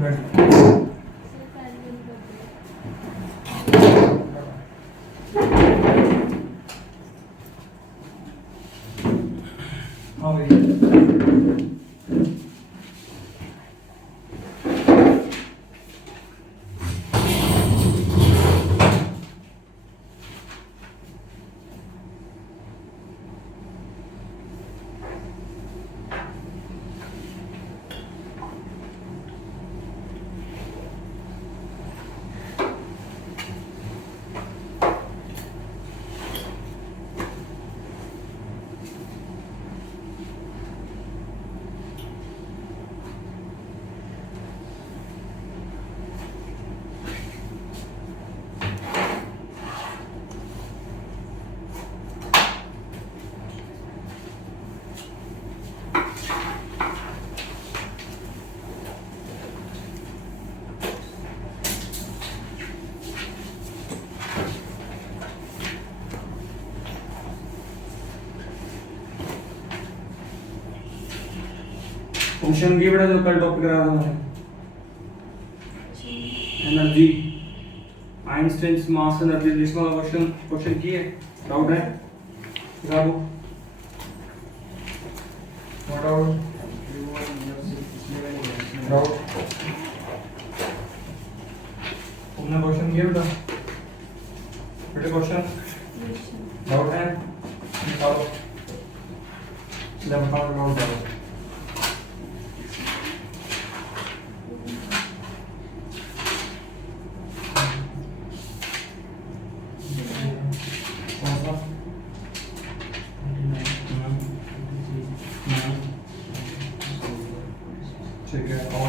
हाँ भैया फंक्शन की बड़ा जो कल टॉपिक करा रहा हूँ energy Einstein's mass energy relation वाला क्वेश्चन की है डाउट है बाबू व्हाट डाउट तुमने क्वेश्चन किया बेटा क्वेश्चन डाउट है निकालो बताओ डाउट ठीक है और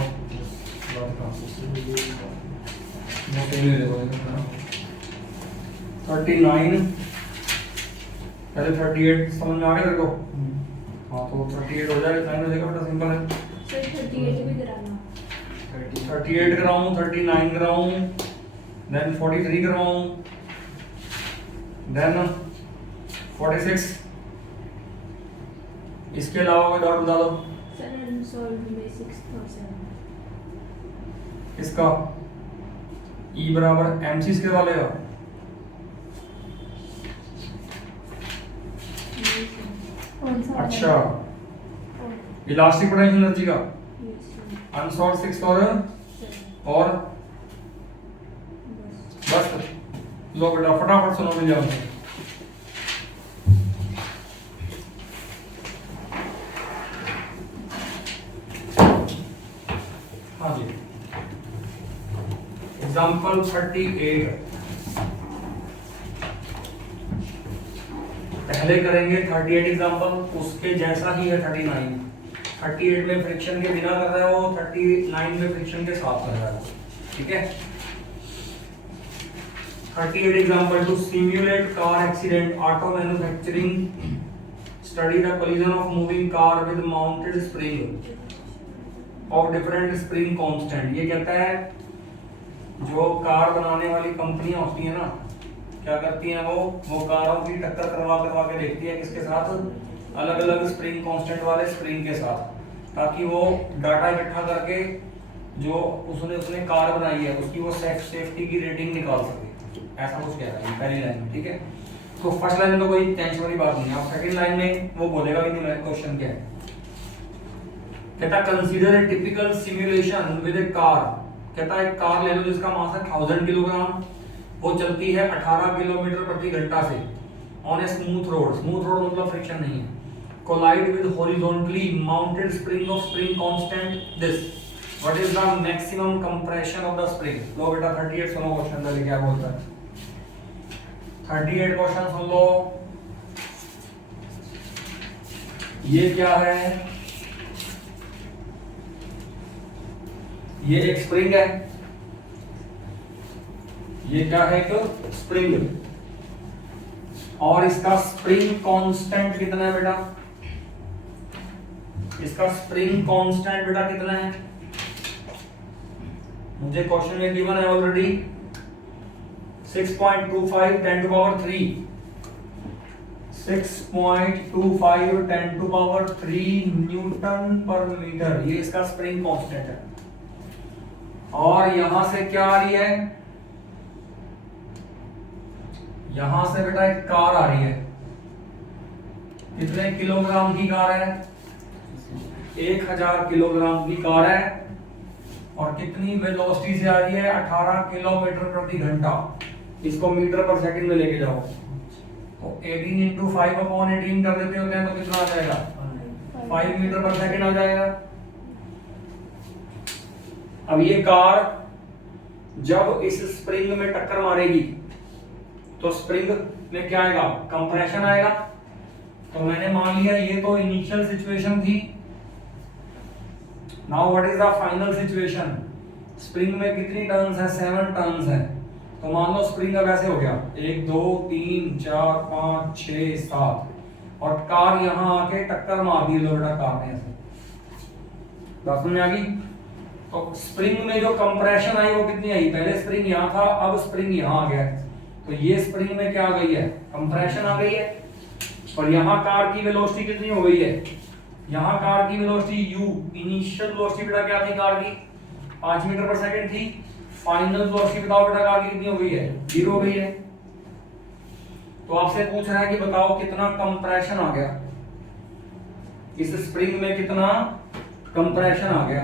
39 पहले 38 समझ में आ गया तेरे को? हाँ तो 38 हो जाएगा, 9 हो जाएगा बेटा, सिंपल है। सर 38 भी कराना, 38 कराऊँ, 39 कराऊँ, देन 43 कराऊँ, देन 46। इसके अलावा कोई डाउट बता दो। सर अनसॉल्व्ड में 6000 इसका E बराबर MC इसके वाले का कौन सा? अच्छा इलास्टिक पोटेंशियल एनर्जी का यस अनसॉल्व 6 और बस लो बेटा फटाफट सुनो मिल जाओ। हाँ जी एग्जाम्पल 38 पहले करेंगे 38 एग्जाम्पल, उसके जैसा ही है 39। 38 में फ्रिक्शन के बिना कर रहा है वो, 39 में फ्रिक्शन के साथ कर रहा है, ठीक है। 38 example to simulate car accident auto manufacturing study the collision of moving car with mounted spring of different spring constant. ये कहता है जो कार बनाने वाली कंपनियां होती है ना, क्या करती हैं वो कारों की टक्कर करवा के देखती है किसके साथ, अलग अलग स्प्रिंग कांस्टेंट वाले स्प्रिंग के साथ, ताकि वो डाटा इकट्ठा करके जो उसने कार बनाई है उसकी वो सेफ्टी की रेटिंग निकाल सके। ऐसा कुछ कह रहा है पहली लाइन में, ठीक है। तो फर्स्ट लाइन में तो कोई टेंशन वाली बात नहीं है, आप सेकंड लाइन में वो बोलेगा कि नहीं क्वेश्चन क्या है। कहता consider a typical simulation with A car. कहता है एक कार ले लो जिसका मास है 1000 किलोग्राम, वो चलती है 18 किलोमीटर प्रति घंटा से on a smooth road. Smooth road मतलब फ्रिक्शन नहीं है। Collide with horizontally mounted spring of spring constant this, what is the maximum compression of the spring. लो बेटा 38 सुनो क्वेश्चन पहले क्या बोलता है। 38 क्वेश्चन सुन लो। ये क्या है, ये एक स्प्रिंग है, ये क्या है एक स्प्रिंग, और इसका स्प्रिंग कांस्टेंट कितना है बेटा, इसका स्प्रिंग कांस्टेंट बेटा कितना है, मुझे क्वेश्चन में गिवन है already 6.25 10 to power 3, 6.25 10 to power 3 Newton पर मीटर, ये इसका स्प्रिंग कांस्टेंट है। और यहां से क्या आ रही है, यहां से बेटा एक कार आ रही है, कितने किलोग्राम की कार है, 1000 किलोग्राम की कार है, और कितनी वेलोसिटी से आ रही है, 18 किलोमीटर प्रति घंटा। इसको मीटर पर सेकंड में लेके जाओ, तो 18 इंटू 5/18 कर देते होते हैं तो कितना आ जाएगा, 5 मीटर पर सेकंड आ जाएगा। अब ये कार जब इस स्प्रिंग में टक्कर मारेगी तो स्प्रिंग में क्या आएगा, कंप्रेशन आएगा। तो मैंने मान लिया ये तो इनिशियल सिचुएशन थी। Now what is the final situation, spring में कितनी टर्न्स है, 7 टर्न्स है। तो मान लो स्प्रिंग अब ऐसे हो गया, 1 2 3 4 5 6 7, और कार यहां आके टक्कर मार दी लो बेटा, कार ने ऐसे, बात समझ आ गई। तो स्प्रिंग में जो कंप्रेशन आई वो कितनी आई, पहले स्प्रिंग यहां था, अब स्प्रिंग यहां आ गया, तो ये स्प्रिंग में क्या आ गई है, कंप्रेशन आ गई है। और यहां कार की वेलोसिटी कितनी हो गई है, यहां कार की वेलोसिटी u, इनिशियल वेलोसिटी बेटा क्या थी कार की, 5 मीटर पर सेकंड थी। फाइनल वेलोसिटी बताओ बेटा कार की कितनी हो गई है, 0 हो गई है। तो आपसे पूछ रहा है कि बताओ कितना कंप्रेशन आ गया, इस स्प्रिंग में कितना कंप्रेशन आ गया,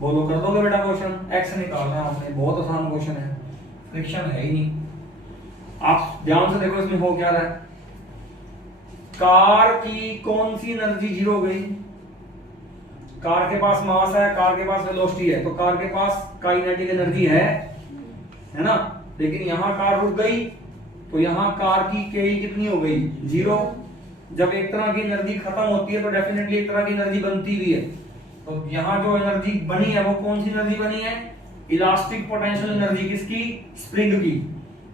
बोलो कर दोगे बेटा क्वेश्चन। एक्स निकालना है आपने, बहुत आसान क्वेश्चन है, फ्रिक्शन है ही नहीं। आप ध्यान से देखो इसमें हो क्या रहा है, कार की कौन सी एनर्जी 0 हो गई, कार के पास मास है, कार के पास वेलोसिटी है, तो कार के पास काइनेटिक एनर्जी है ना। लेकिन यहां कार रुक गई तो यहां कार की के कितनी हो गई, 0। जब एक तरह की एनर्जी खत्म होती है तो डेफिनेटली एक तरह की एनर्जी बनती भी है। तो यहां जो एनर्जी बनी है वो कौन सी एनर्जी बनी है, इलास्टिक पोटेंशियल एनर्जी, किसकी, स्प्रिंग की।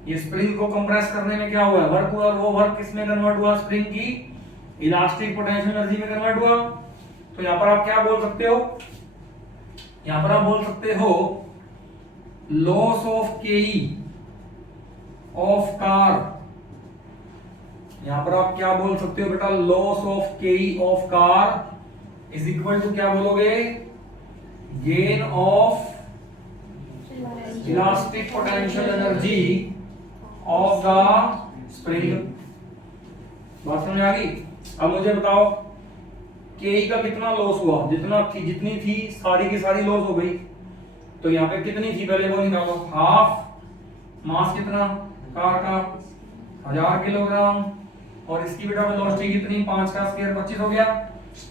ये स्प्रिंग को कंप्रेस करने में क्या हुआ, वर्क हुआ, और वो वर्क किसमें कन्वर्ट हुआ, स्प्रिंग की इलास्टिक पोटेंशियल एनर्जी में कन्वर्ट हुआ। तो यहां पर आप क्या बोल सकते हो, यहां पर आप बोल सकते हो loss of KE of car, यहां पर आप क्या बोल सकते हो बेटा, loss of KE of car is equal to क्या बोलोगे, gain of elastic potential energy of the spring. बात समझ आ गई। अब मुझे बताओ के का कितना लॉस हुआ, जितनी थी सारी की सारी लॉस हो गई, तो यहाँ पे कितनी थी पहले वो निकालो, हाफ मास कितना कार का 1000 किलोग्राम, और इसकी बेटा वेलोसिटी कितनी, 5 का स्क्वायर 25 हो गया।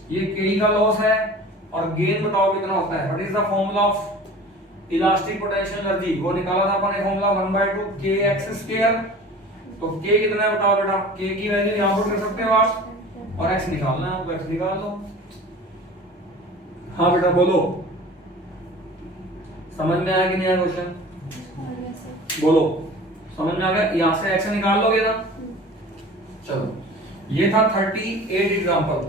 ये के का लॉस है, और गेन बताओ कितना होता है, what is the formula of elastic potential energy, वो निकाला था अपन ने फार्मूला 1/2 kx²। तो k कितना है बताओ बेटा, k की वैल्यू यहां पुट कर सकते हो आप, और x निकालना है तो x निकाल लो। हाँ बेटा बोलो, समझ में आया कि नहीं आया क्वेश्चन, बोलो समझ में आ गया, यहां से x निकाल लोगे ना। चलो ये था 38 एग्जांपल।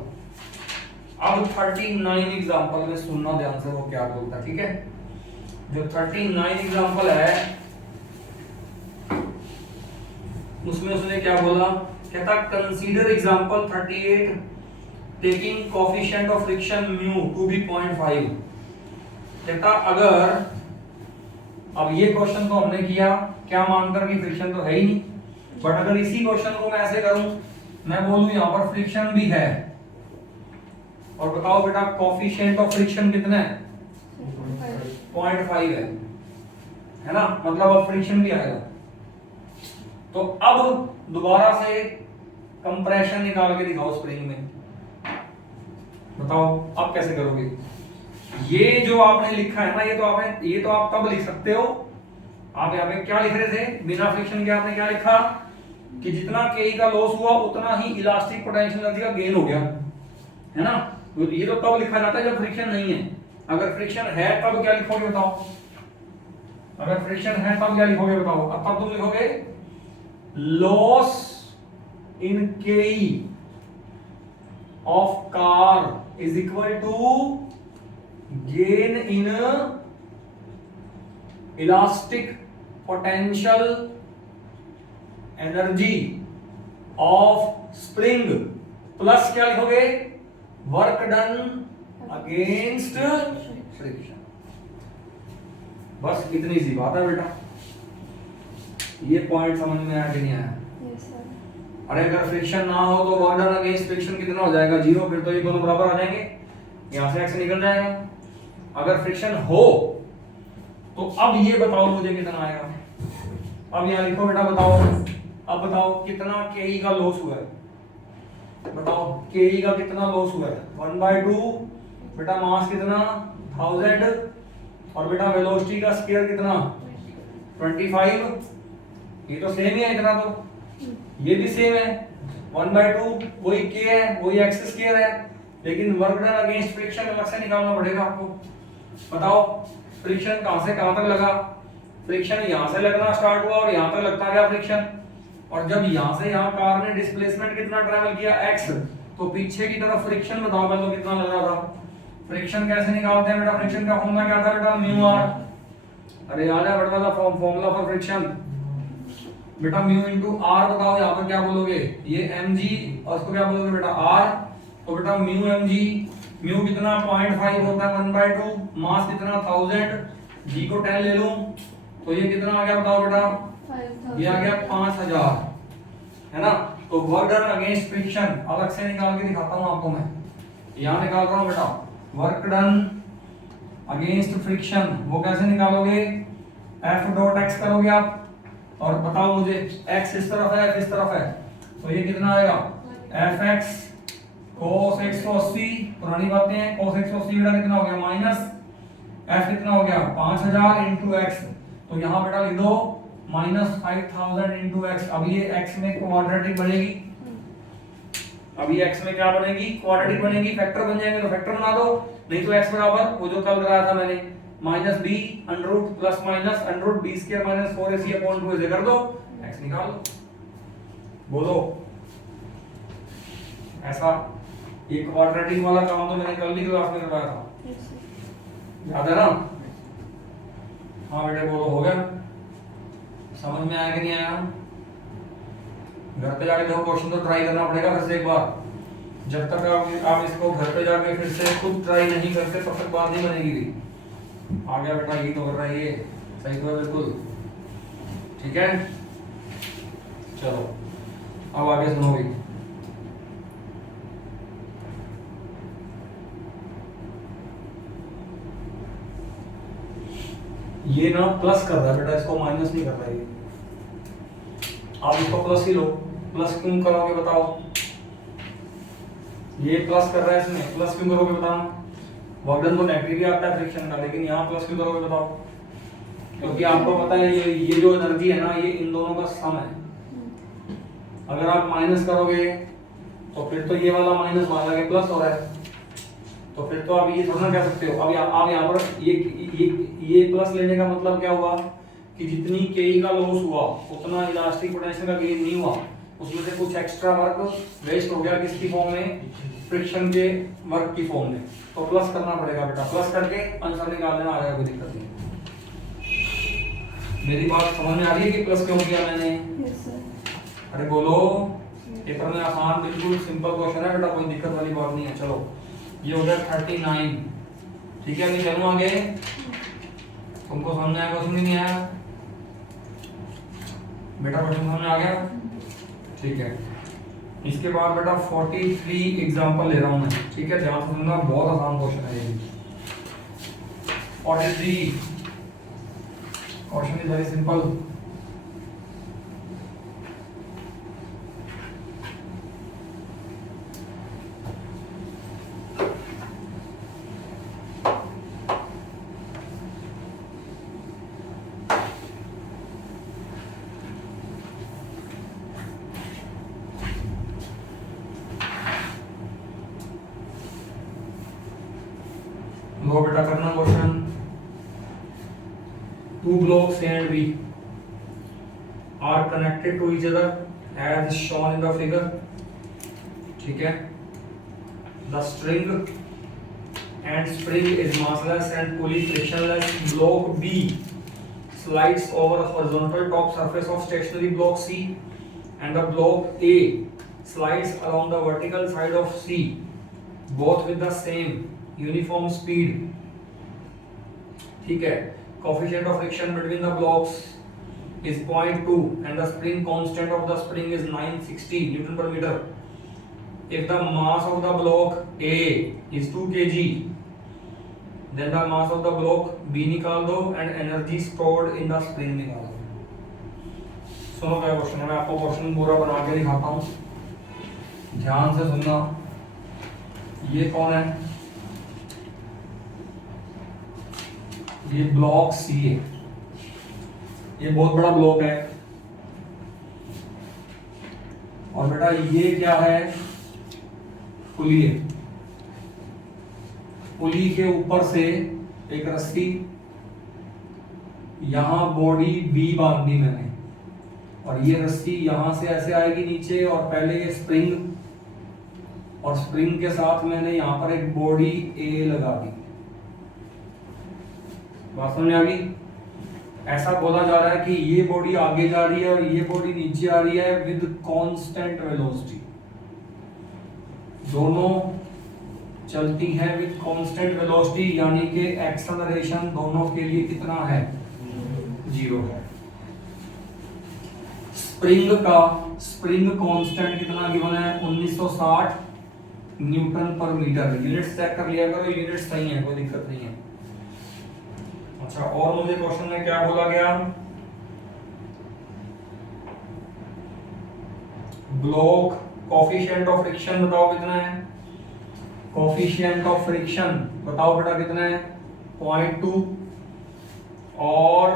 अब 39 एग्जांपल में सुनना ध्यान से वो क्या बोलता है, ठीक है। जो 39 एग्जांपल है उसमें उसने क्या बोला, कहता consider example 38 taking coefficient of friction mu to be 0.5। कहता अगर, अब ये क्वेश्चन तो हमने किया क्या मानकर कि फ्रिक्शन तो है ही नहीं, बट अगर इसी क्वेश्चन को मैं ऐसे करूं, मैं बोलूं यहां पर फ्रिक्शन भी है, और बताओ बेटा कोएफिशिएंट ऑफ फ्रिक्शन कितना है, 0.5 है ना, मतलब अब फ्रिक्शन भी आएगा। तो अब दोबारा से कंप्रेशन निकाल के दिखाओ स्प्रिंग में, बताओ अब कैसे करोगे। ये जो आपने लिखा है ना, ये तो आप तब लिख सकते हो, आप यहाँ पे क्या लिख रहे थे, बिना फ्रिक्शन के आपने क्या लिखा कि जितना के का लॉस हुआ उतना ही इलास्टिक पोटेंशियल एनर्जी का गेन हो गया, है ना। तो ये तो तब लिखा जाता है जब फ्रिक्शन नहीं है। अगर फ्रिक्शन है तब क्या लिखोगे बताओ, अगर फ्रिक्शन है तब क्या लिखोगे बताओ, अब तब तुम लिखोगे loss in K of car is equal to gain in elastic potential energy of spring plus क्या लिखोगे, वर्क डन अगेंस्ट फ्रिक्शन। बस इतनी सी बात है बेटा। ये पॉइंट समझ में आया कि नहीं आया? Yes sir. अरे अगर फ्रिक्शन ना हो तो वर्क डन अगेंस्ट फ्रिक्शन कितना हो जाएगा? 0। फिर तो ये दोनों बराबर आ जाएंगे, यहाँ से x निकल जाएगा। अगर फ्रिक्शन हो तो अब ये बताओ मुझे कितना आएगा। अब यहाँ लिखो बेटा, बताओ अब बताओ कितना के का लॉस हुआ है। बताओ के का कितना लॉस हुआ है? 1/2 बेटा, मास कितना 1000 और बेटा वेलोसिटी का स्क्वायर कितना 25। ये तो सेम ही है इतना, तो ये भी सेम है 1/2, वही k है, वही x स्क्वायर है, लेकिन वर्क डन अगेंस्ट फ्रिक्शन अलग से निकालना पड़ेगा आपको। बताओ फ्रिक्शन कहां से कहां तक लगा? फ्रिक्शन यहां से लगना स्टार्ट हुआ और यहां तक लगता गया फ्रिक्शन, और जब यहां से यहां कार ने डिस्प्लेसमेंट कितना ट्रैवल किया x, तो पीछे की तरफ फ्रिक्शन बताओ पहले कितना लग रहा था। फ्रिक्शन कैसे निकालते हैं बेटा? फ्रिक्शन का फॉर्मूला क्या था बेटा? Mu R. अरे याद है बेटा था फॉर्मूला फॉर फ्रिक्शन बेटा, म्यू इनटू आर। बताओ यहाँ पर क्या बोलोगे? ये mg और उसको क्या बोलोगे बेटा? r। तो बेटा म्यू mg, म्यू कितना 0.5 होता है 1/2, मास कितना 1000, g को 10 ले लूं तो ये कितना आ गया बताओ बेटा? 5000। ये आ गया 5000, है ना। तो वर्क डन अगेंस्ट फ्रिक्शन अलग से निकाल के दिखाता हूं आपको मैं। यहाँ निकाल रहा हूं बेटा, वर्क डन अगेंस्ट फ्रिक्शन वो कैसे निकालोगे? F डॉट x करोगे आप, और बताओ मुझे x इस तरफ है, f इस तरफ है, तो ये कितना आएगा? fx cos 180, पुरानी बातें हैं, cos 180 बेटा कितना हो गया? माइनस f कितना हो गया? 5000 इंटू x। तो यहाँ बेटा लिख दो -5000 इंटू x। अब ये x में क्वाड्रेटिक बनेगी, अब ये x में क्या बनेगी? क्वाड्रेटिक बनेगी, फैक्टर बन जाएंगे तो फैक्टर बना दो, नहीं तो x बराबर वो जो कल कराया था मैंने -b under plus minus under b square minus 4ac upon 2 ऐसे कर दो, x निकाल लो। बोलो ऐसा ये क्वाड्रेटिक वाला काम तो मैंने कल ही क्लास में करवाया था, यस सर। याद है ना? हाँ बेटे बोलो, हो गया? समझ में आया कि नहीं आया? घर पे जाके देखो, क्वेश्चन तो ट्राई करना पड़ेगा फिर से एक बार। जब तक आप इसको घर पे जाके फिर से खुद ट्राई नहीं करते तब तक बात नहीं बनेगी भी। आ गया बेटा, यही तो कर रहा है ये, सही तो है बिल्कुल, ठीक है। चलो अब आगे सुनोगे। ये ना प्लस कर रहा है बेटा, इसको माइनस नहीं कर रहा है ये। आप इसको प्लस ही लो, प्लस क्यों करोगे बताओ? ये प्लस कर रहा है, इसमें प्लस क्यों करोगे बताओ? वर्क डन तो नेगेटिव ही आता है फ्रिक्शन का, लेकिन यहाँ प्लस क्यों करोगे बताओ? क्योंकि आपको पता है ये जो एनर्जी है ना, ये इन दोनों का सम है। अगर आप माइनस करोगे तो फिर तो ये वाला माइनस वाला के प्लस हो रहा है, तो फिर तो आप ये थोड़ा ना कह सकते हो। अब आप यहाँ पर ये प्लस लेने का मतलब क्या हुआ कि जितनी के का लॉस हुआ उतना इलास्टिक पोटेंशियल का गेन नहीं हुआ, उसमें से कुछ एक्स्ट्रा वर्क वेस्ट हो गया किसकी फॉर्म में? फ्रिक्शन के वर्क की फॉर्म में। तो प्लस करना पड़ेगा बेटा, प्लस करके आंसर निकाल लेना, आ जाएगा, कोई दिक्कत नहीं। मेरी बात समझ में आ रही है कि प्लस क्यों किया मैंने? Yes sir. अरे बोलो, पेपर में आसान बिल्कुल सिंपल क्वेश्चन है बेटा, कोई दिक्कत वाली बात नहीं है। चलो ये हो गया 39, ठीक है। अभी चलो आगे, तुमको समझ में आया क्वेश्चन नहीं आया बेटा? क्वेश्चन समझ में आ गया, ठीक है। इसके बाद बेटा 43 एग्जांपल ले रहा हूं मैं, ठीक है, ध्यान से सुनना, बहुत आसान क्वेश्चन है ये। 43 क्वेश्चन इज वेरी सिंपल। लो बेटा करना question. Two blocks A and B are connected to each other as shown in the figure, ठीक है। The string and spring is massless and pulley frictionless. Block B slides over the horizontal top surface of stationary block C, and the block A slides along the vertical side of C, both with the same uniform speed, ठीक है। coefficient of friction between the blocks is 0.2 and the spring constant of the spring is 960 Newton per meter. If the mass of the block A is 2 kg, then the mass of the block B निकाल दो and energy stored in the spring निकाल दो. सुनो क्या question है, मैं आपको question पूरा बना के दिखाता हूँ, ध्यान से सुनना. ये कौन है? ये ब्लॉक सी है, ये बहुत बड़ा ब्लॉक है. और बेटा ये क्या है? पुली है. पुली के ऊपर से एक रस्सी, यहां बॉडी बी बांधी मैंने, और ये रस्सी यहां से ऐसे आएगी नीचे, और पहले ये स्प्रिंग, और स्प्रिंग के साथ मैंने यहां पर एक बॉडी ए लगा दी. बात समझ आ गई? ऐसा बोला जा रहा है कि ये बॉडी आगे जा रही है और ये बॉडी नीचे आ रही है विद कांस्टेंट वेलोसिटी. दोनों चलती हैं विद कांस्टेंट वेलोसिटी, यानी कि एक्सेलरेशन दोनों के लिए कितना है? 0 है. स्प्रिंग कांस्टेंट कितना गिवन है? 1960 न्यूटन पर मीटर. यूनिट्स चेक कर लिया करो, यूनिट्स सही है, कोई दिक्कत नहीं है. अच्छा, और मुझे क्वेश्चन में क्या बोला गया? ब्लॉक कोफिशिएंट ऑफ फ्रिक्शन बताओ कितना है? कोफिशिएंट ऑफ फ्रिक्शन बताओ बेटा कितना है? 0.2. और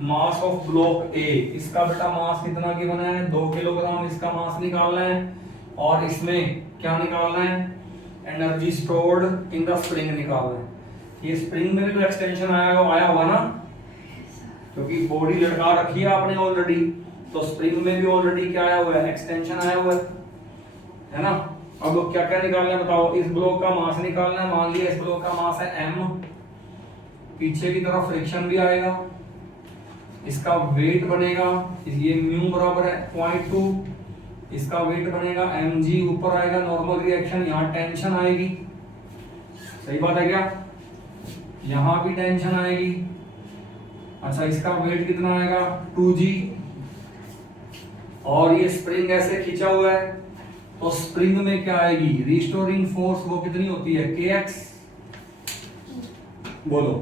मास ऑफ ब्लॉक ए, इसका बेटा मास कितना गिवन है? 2 किलोग्राम इसका मास निकालना है. और इसमें क्या निकालना है? Energy stored in the spring निकालना है. ये स्प्रिंग में भी तो एक्सटेंशन आया होगा ना, क्योंकि बॉडी लटका रखी है आपने ऑलरेडी, तो स्प्रिंग में भी ऑलरेडी क्या आया हुआ है? एक्सटेंशन आया हुआ है ना. अब क्या क्या निकालना है बताओ? इस ब्लॉक का मास निकालना है. मान लिया इस ब्लॉक का मास है m, पीछे की तरफ फ्रिक्शन भी आएगा, इसका वेट बनेगा, ये म्यू बराबर है 0.2, इसका वेट बनेगा mg, ऊपर आएगा नॉर्मल रिएक्शन, यहाँ टेंशन आएगी. सही बात है क्या? यहां भी टेंशन आएगी. अच्छा, इसका वेट कितना आएगा? 2g. और ये स्प्रिंग ऐसे खींचा हुआ है, तो स्प्रिंग में क्या आएगी? रिस्टोरिंग फोर्स वो कितनी होती है? kx. बोलो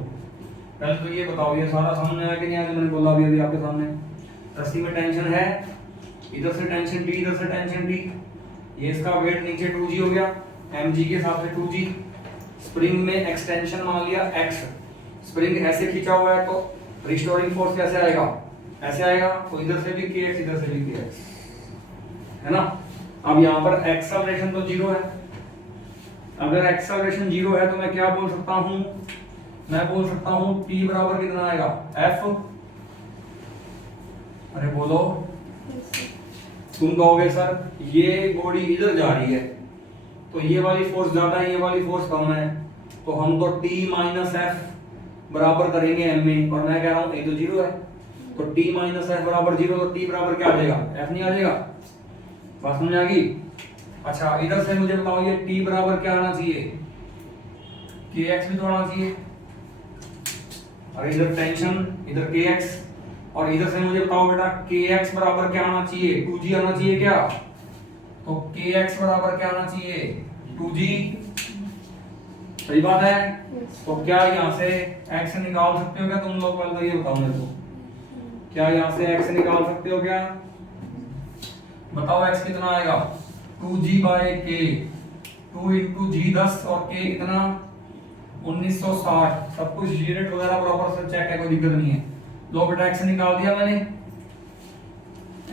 पहले तो ये बताओ, ये सारा सामने आया कि नहीं आया? मैंने बोला अभी आपके सामने. रस्सी में टेंशन है, इधर से टेंशन d, इधर से टेंशन d. ये इसका वेट नीचे 2g हो गया, mg के हिसाब से 2g. स्प्रिंग में एक्सटेंशन मान लिया x, स्प्रिंग ऐसे खींचा हुआ है, तो रिस्टोरिंग फोर्स कैसे आएगा? ऐसे आएगा. तो इधर से भी kx, इधर से भी kx, है ना. अब यहाँ पर एक्सेलरेशन तो 0 है. अगर एक्सेलरेशन 0 है तो मैं क्या बोल सकता हूँ? मैं बोल सकता हूँ t बराबर कितना आएगा? f. अरे बोलो, तुम कहोगे सर ये बॉडी इधर जा रही है, तो ये वाली फोर्स ज्यादा है, ये वाली फोर्स कम है, तो हम तो t माइनस एफ बराबर करेंगे m में. और मैं कह रहा हूँ ये तो 0 है, तो t माइनस एफ बराबर 0, तो t बराबर क्या आ जाएगा? f नहीं आ जाएगा. बात समझ आ गई? अच्छा, इधर से मुझे बताओ ये t बराबर क्या आना चाहिए? kx भी तो आना चाहिए. और इधर टेंशन, इधर kx, और इधर से मुझे बताओ बेटा kx बराबर क्या आना चाहिए? 2g आना चाहिए क्या? तो kx बराबर क्या आना चाहिए? 2g. सही बात है. तो क्या यहाँ से x निकाल सकते हो क्या तुम लोग? पहले तो ये बताओ मेरे को, क्या यहाँ से x निकाल सकते हो क्या? बताओ x कितना आएगा? 2g bye k. 2 into g 10 और k कितना? 1960. सब कुछ यूनिट वगैरह प्रॉपर से चेक है, कोई दिक्कत नहीं है. लो बेटा x निकाल दिया मैंने,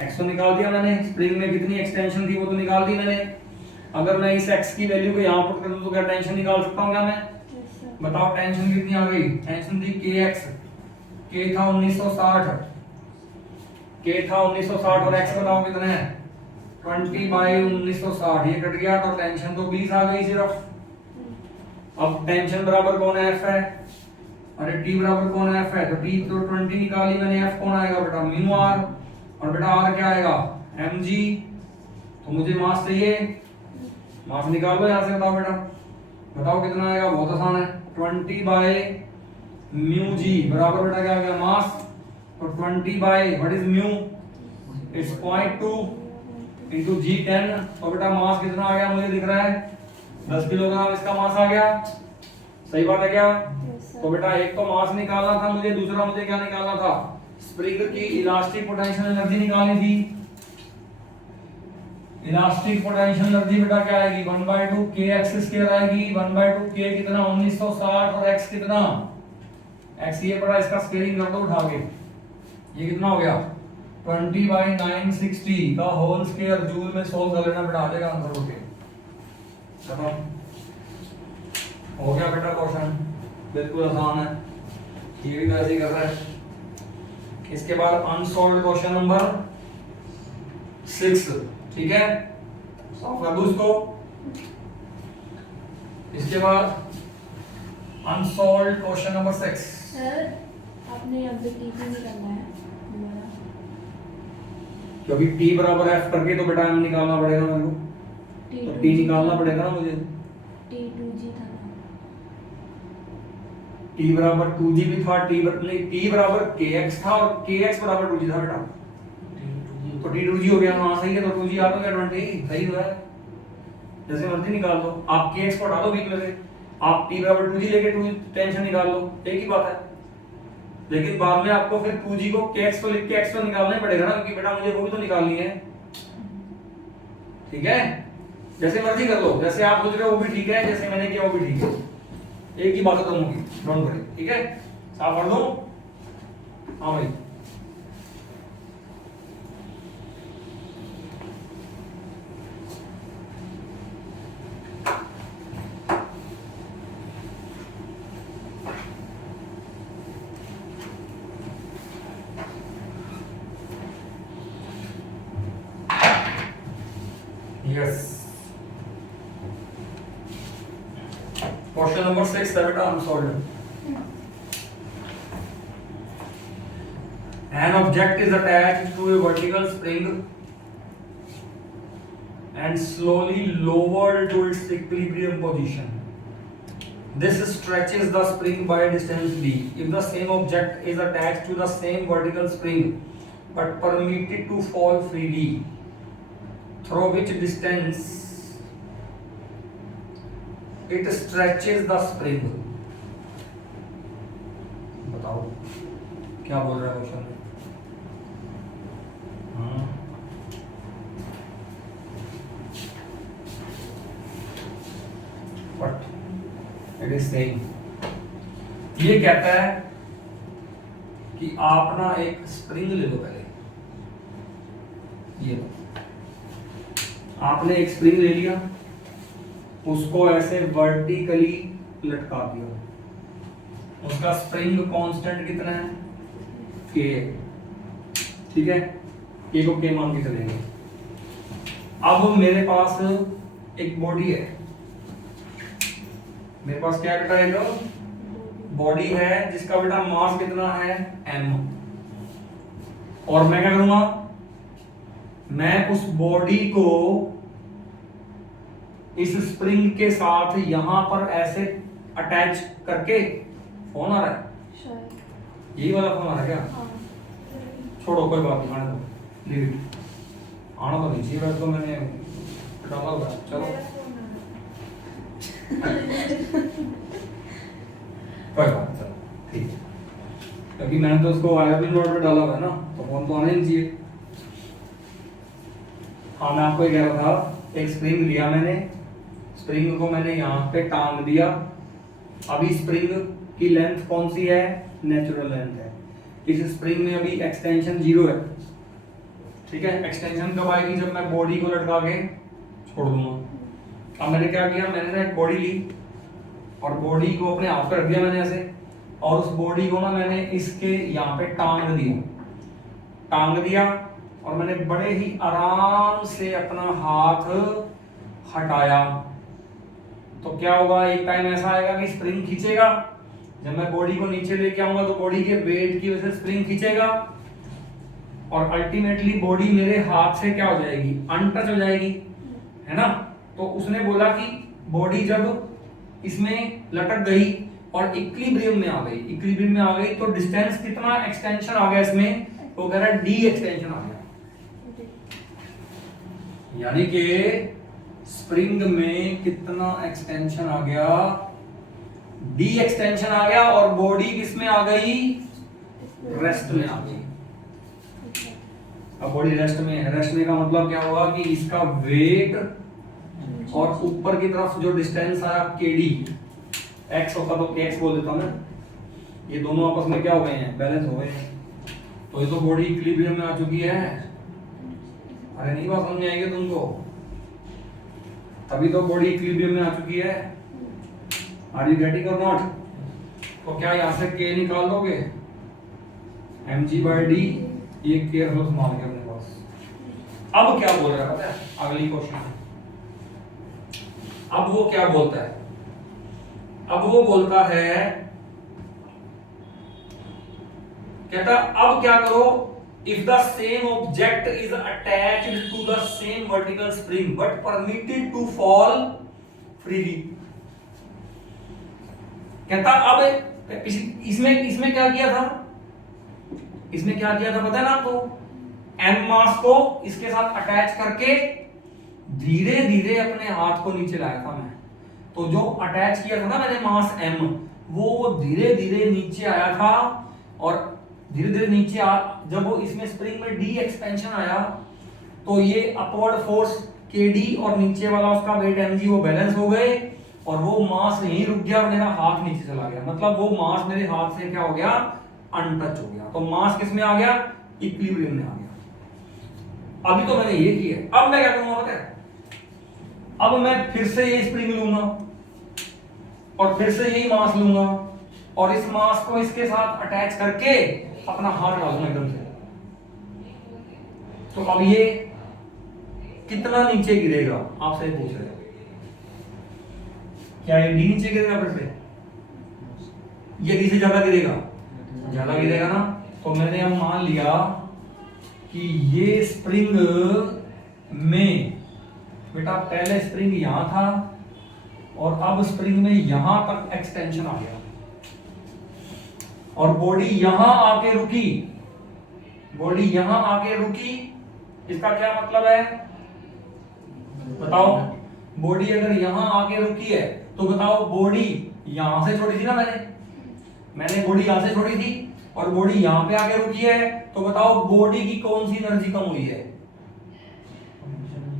x तो निकाल दिया मैंने. स्प्रिंग में कितनी एक्सटेंशन थी वो तो निकाल दी मैंने. अगर मैं इस x की वैल्यू को यहाँ पुट कर दूं तो क्या टेंशन निकाल सकता हूँ क्या मैं? बताओ टेंशन कितनी आ गई? टेंशन थी kx, k था 1960, k था 1960 और x बताओ कितना है? 20/1960. ये कट गया तो टेंशन तो 20 आ गई सिर्फ. अब टेंशन बराबर कौन है? f है. अरे t बराबर कौन है? f है. तो t तो 20 निकाली मैंने, f कौन आएगा बेटा? Mu r. और बेटा r क्या आएगा? mg. तो मुझे मास चाहिए, मास निकाल लो यहाँ से. बताओ बेटा, बताओ कितना आएगा? बहुत आसान है. 20/1960 म्यू जी बराबर बेटा क्या आ गया मास, तो 20 by what is mu, it's 0.2 into g 10, तो बेटा मास कितना आ गया मुझे दिख रहा है 10 किलोग्राम इसका मास आ गया, सही बात है क्या? Yes, sir. तो बेटा एक तो मास निकालना था मुझे, दूसरा मुझे क्या निकालना था, स्प्रिंग की इलास्टिक पोटेंशियल एनर्जी निकालनी थी। इलास्टिक पोटेंशियल एनर्जी बेटा क्या आएगी 1/2 k x स्क्वायर आएगी, 1/2 k कितना 1960 और x कितना, x ये पड़ा इसका स्केलिंग कर दो उठा के, ये कितना हो गया 20/960 का होल स्क्वायर जूल में सोल्व कर लेना बेटा, आ जाएगा आंसर ओके। खत्म हो गया बेटा क्वेश्चन, बिल्कुल आसान है, ये भी वैसे ही कर रहा है। इसके बाद अनसॉल्व्ड क्वेश्चन नंबर 6, ठीक है, सॉल्व कर दो इसको। इसके बाद अनसॉल्व्ड क्वेश्चन नंबर 6, सर आपने अब टीपी नहीं करना है दोबारा। क्योंकि t बराबर f करके तो बेटा m निकालना पड़ेगा मेरे को, तो t निकालना पड़ेगा ना मुझे, T2G था ना। t बराबर 2g भी था, t बराबर kx था और kx बराबर 2g था बेटा, तो t2g हो गया, हाँ सही है, तो 2g आ तो गया 20, सही तो है, जैसे मर्जी निकाल दो, आप kx को हटा दो बीच में से, आप t बराबर 2g लेके 2 टेंशन निकाल लो, एक ही बात है। लेकिन बाद में आपको फिर 2g को kx को लिख के x तो निकालना ही पड़ेगा ना, क्योंकि बेटा मुझे वो भी तो निकालनी है, ठीक है, जैसे मर्जी कर लो, जैसे आप सोच रहे हो वो भी ठीक है, जैसे मैंने किया वो भी ठीक है, एक ही बात है दोनों की, डोंट वरी, ठीक है, साफ कर दो। हाँ भाई यस, क्वेश्चन नंबर 6 है बेटा unsolved. An object is attached to a vertical spring and slowly lowered to its equilibrium position. This stretches the spring by a distance d. If the same object is attached to the same vertical spring but permitted to fall freely, through which distance it stretches the spring. बताओ क्या बोल रहा है question में? What it is saying, ये कहता है कि आप ना एक स्प्रिंग ले लो पहले, ये लो, आपने एक स्प्रिंग ले लिया, उसको ऐसे वर्टिकली लटका दिया, उसका स्प्रिंग कांस्टेंट कितना है k, ठीक है, k को k मान के चलेंगे। अब मेरे पास एक बॉडी है, मेरे पास क्या बेटा एक बॉडी है जिसका बेटा मास कितना है m, और मैं क्या करूंगा, मैं उस बॉडी को इस स्प्रिंग के साथ यहां पर ऐसे अटैच करके, फोन आ रहा है, शायद यही वाला फोन आ रहा है क्या? हाँ। छोड़ो कोई बात नहीं, आने दो, लीव इट, आना तो नहीं चाहिए, वैसे तो मैंने डाला हुआ है, चलो कोई बात नहीं, चलो ठीक है, क्योंकि मैंने तो उसको वायरलेस मोड पे डाला हुआ है ना, तो फोन तो आना ही नहीं चाहिए। हाँ मैं आपको ये कह रहा था, एक स्प्रिंग लिया मैंने, स्प्रिंग को मैंने यहाँ पे टांग दिया, अभी स्प्रिंग की लेंथ कौन सी है, नेचुरल लेंथ है, इस स्प्रिंग में अभी एक्सटेंशन 0 है, ठीक है, एक्सटेंशन कब आएगी, जब मैं बॉडी को लटका के छोड़ दूंगा। अब मैंने क्या किया, मैंने ना एक बॉडी ली और बॉडी को अपने हाथ पे रख दिया मैंने ऐसे, और उस बॉडी को ना मैंने इसके यहाँ पे टांग दिया और मैंने बड़े ही आराम से अपना हाथ हटाया, तो क्या होगा, एक टाइम ऐसा आएगा कि स्प्रिंग खींचेगा, जब मैं बॉडी को नीचे लेके आऊंगा तो बॉडी के वेट की वजह से स्प्रिंग खींचेगा, और अल्टीमेटली बॉडी मेरे हाथ से क्या हो जाएगी, अनटच हो जाएगी, है ना। तो उसने बोला कि बॉडी जब इसमें लटक गई और इक्विलिब्रियम में आ गई, इक्विलिब्रियम में आ गई तो डिस्टेंस कितना एक्सटेंशन आ गया इसमें, तो कह रहा है डी एक्सटेंशन आ गया। यानी कि स्प्रिंग में कितना एक्सटेंशन आ गया, डी एक्सटेंशन आ गया, और बॉडी किस में आ गई, रेस्ट में आ गई। अब बॉडी रेस्ट में है, रेस्ट में का मतलब क्या होगा कि इसका वेट और ऊपर की तरफ जो डिस्टेंस आया केडी, एक्स होगा तो एक्स बोल देता हूं मैं, ये दोनों आपस में क्या हो गए हैं, बैलेंस हो गए हैं। तो ये तो बॉडी इक्विलिब्रियम में आ चुकी है। अरे नहीं बात समझ में आएगी तुमको, तभी तो बॉडी इक्विलिब्रियम में आ चुकी है। आर यू गेटिंग और नॉट? तो क्या यहां से के निकाल दोगे, mg/d, ये केयरफुल मान के अपने पास। अब क्या बोल रहा है पता है, अगली क्वेश्चन, अब वो क्या बोलता है, अब वो बोलता है, कहता अब क्या करो, if the same object is attached to the same vertical spring but permitted to fall freely। कहता अब इसमें इसमें क्या किया था, इसमें क्या किया था पता है ना आपको, m मास को इसके साथ अटैच करके धीरे धीरे अपने हाथ को नीचे लाया था मैं। तो जो अटैच किया था ना मैंने मास m, वो धीरे धीरे नीचे आया था, और धीरे धीरे नीचे जब वो इसमें स्प्रिंग में डी एक्सपेंशन आया तो ये अपवर्ड फोर्स के डी और नीचे वाला उसका वेट mg वो बैलेंस हो गए, और वो मास यहीं रुक गया और मेरा हाथ नीचे चला गया। मतलब वो मास मेरे हाथ से क्या हो गया, अनटच हो गया। तो मास किस में आ गया, इक्विलिब्रियम में आ गया। अभी तो मैंने ये किया, अब मैं क्या करूंगा पता है, अब मैं फिर से ये स्प्रिंग लूंगा और फिर से यही मास लूंगा, और इस मास को इसके साथ अटैच करके अपना हाथ डालूंगा एकदम से। तो अब ये कितना नीचे गिरेगा, आपसे पूछ रहे हैं, क्या ये डी नीचे गिरेगा फिर से, ये डी से ज्यादा गिरेगा, ज्यादा गिरेगा ना। तो मैंने अब मान लिया कि ये स्प्रिंग में बेटा पहले स्प्रिंग यहां था और अब स्प्रिंग में यहां तक एक्सटेंशन आ गया, और बॉडी यहां आके रुकी, बॉडी यहां आके रुकी। इसका क्या मतलब है बताओ, बॉडी अगर यहां आके रुकी है तो बताओ, बॉडी यहां से छोड़ी थी ना मैंने बॉडी यहां से छोड़ी थी और बॉडी यहां पे आके रुकी है, तो बताओ बॉडी की कौन सी एनर्जी कम हुई है,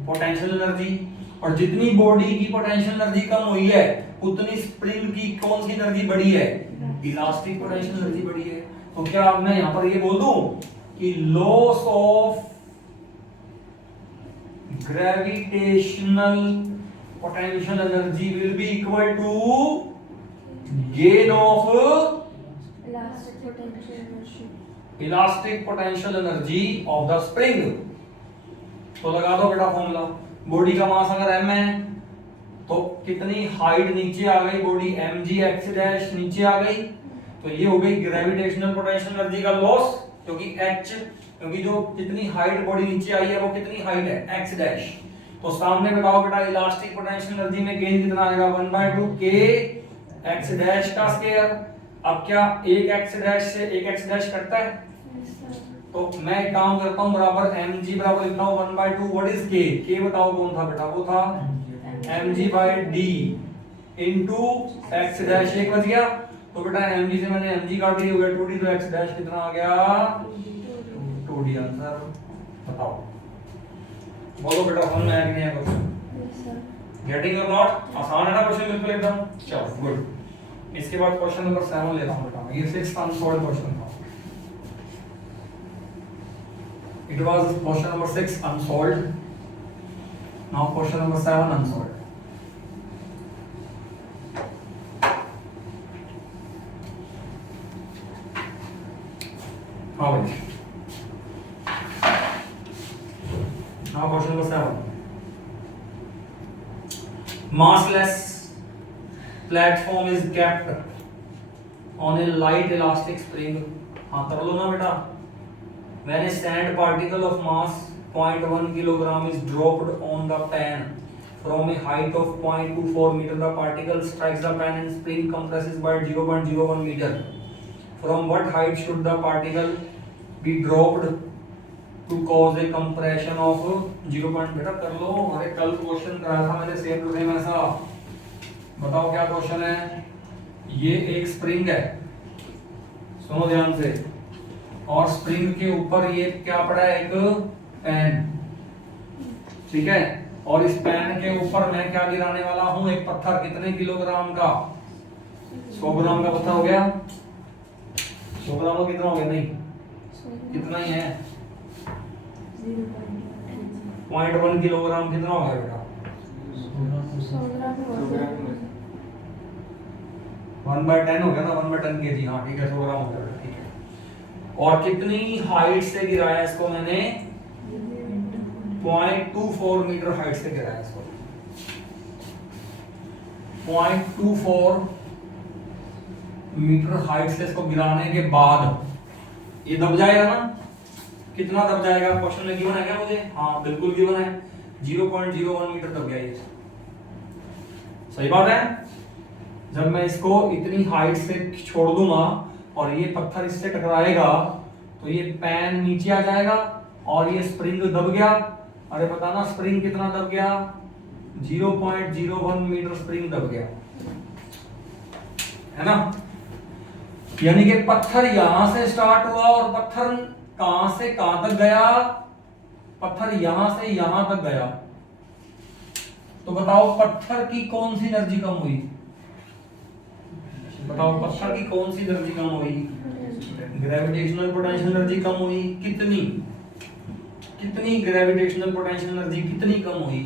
पोटेंशियल एनर्जी। और जितनी बॉडी की पोटेंशियल एनर्जी कम हुई है उतनी स्प्रिंग की कौन सी एनर्जी बढ़ी है, इलास्टिक पोटेंशियल एनर्जी बढ़ी है। तो क्या अब मैं यहां पर ये बोल दूं कि loss of gravitational potential energy will be equal to gain of elastic potential energy of the spring. तो लगा दो बेटा फॉर्मूला, बॉडी का मास अगर m है तो कितनी हाइट नीचे आ गई, बॉडी mg x डैश नीचे आ गई, तो ये हो गई ग्रेविटेशनल पोटेंशियल एनर्जी का लॉस, क्योंकि h, क्योंकि जो जितनी हाइट बॉडी नीचे आई है वो कितनी हाइट है x डैश। तो सामने बताओ बेटा इलास्टिक पोटेंशियल एनर्जी में गेन कितना आएगा, 1/2 k x डैश का स्क्वायर। अब क्या एक x डैश से एक x डैश कटता है, तो मैं एक काम करता हूं, बराबर mg बराबर लिखता हूं 1/2, व्हाट इज k, k बताओ कौन था बेटा, वो था mg/d इनटू x डैश, एक बच गया। तो बेटा mg से मैंने mg काट दिया, हो गया 2d, तो x डैश कितना आ गया 2d। आंसर बताओ, बोलो बेटा समझ में आया कि नहीं आया क्वेश्चन, गेटिंग और नॉट? आसान है ना क्वेश्चन बिल्कुल एकदम। चलो गुड। इसके बाद क्वेश्चन नंबर 7 लेता हूं बेटा, ये 6th अनसॉल्व्ड क्वेश्चन था। It was question number 6 unsolved. Now question number 7 unsolved. How is it? Now question number 7. Massless platform is kept on a light elastic spring. हाँ कर लो ना बेटा। When a sand particle of mass 0.1 kilogram is dropped on the pan from a height of 0.24 meter. The particle strikes the pen and spring compresses by 0.01 meter. From what height should the particle be dropped to cause a compression of 0. बेटा कर लो, अरे कल question कराया था मैंने same to same ऐसा। बताओ क्या क्वेश्चन है। ये एक स्प्रिंग है, सुनो ध्यान से, और स्प्रिंग के ऊपर ये क्या पड़ा है, एक पेन, ठीक है। और इस पेन के ऊपर मैं क्या गिराने वाला हूं, एक पत्थर। कितने किलोग्राम का? 100 ग्राम का पत्थर हो गया। 100 ग्राम का कितना हो गया? नहीं, कितना ही है, 0.1 किलोग्राम। कितना हो गया बेटा? 1/10 हो गया ना, 1/10 kg। हाँ ठीक है, 100 ग्राम हो गया, ठीक है। और कितनी हाइट से गिराया इसको मैंने? 0.24 मीटर हाइट से गिराया इसको। 0.24 मीटर हाइट से इसको गिराने के बाद ये दब जाएगा ना। कितना दब जाएगा? क्वेश्चन में गिवन है क्या मुझे? हाँ बिल्कुल गिवन है, 0.01 मीटर दब गया ये। सही बात है। जब मैं इसको इतनी हाइट से छोड़ दूंगा और ये पत्थर इससे टकराएगा तो ये पेन नीचे आ जाएगा और ये स्प्रिंग दब गया। अरे बताना स्प्रिंग कितना दब गया? 0.01 मीटर स्प्रिंग दब गया, है ना। यानी कि पत्थर यहां से स्टार्ट हुआ और पत्थर कहां से कहां तक गया? पत्थर यहां से यहां तक गया। तो बताओ पत्थर की कौन सी एनर्जी कम हुई? बताओ पत्थर की कौन सी एनर्जी कम हुई? ग्रेविटेशनल पोटेंशियल एनर्जी कम हुई। कितनी? कितनी ग्रेविटेशनल पोटेंशियल एनर्जी कितनी कम हुई?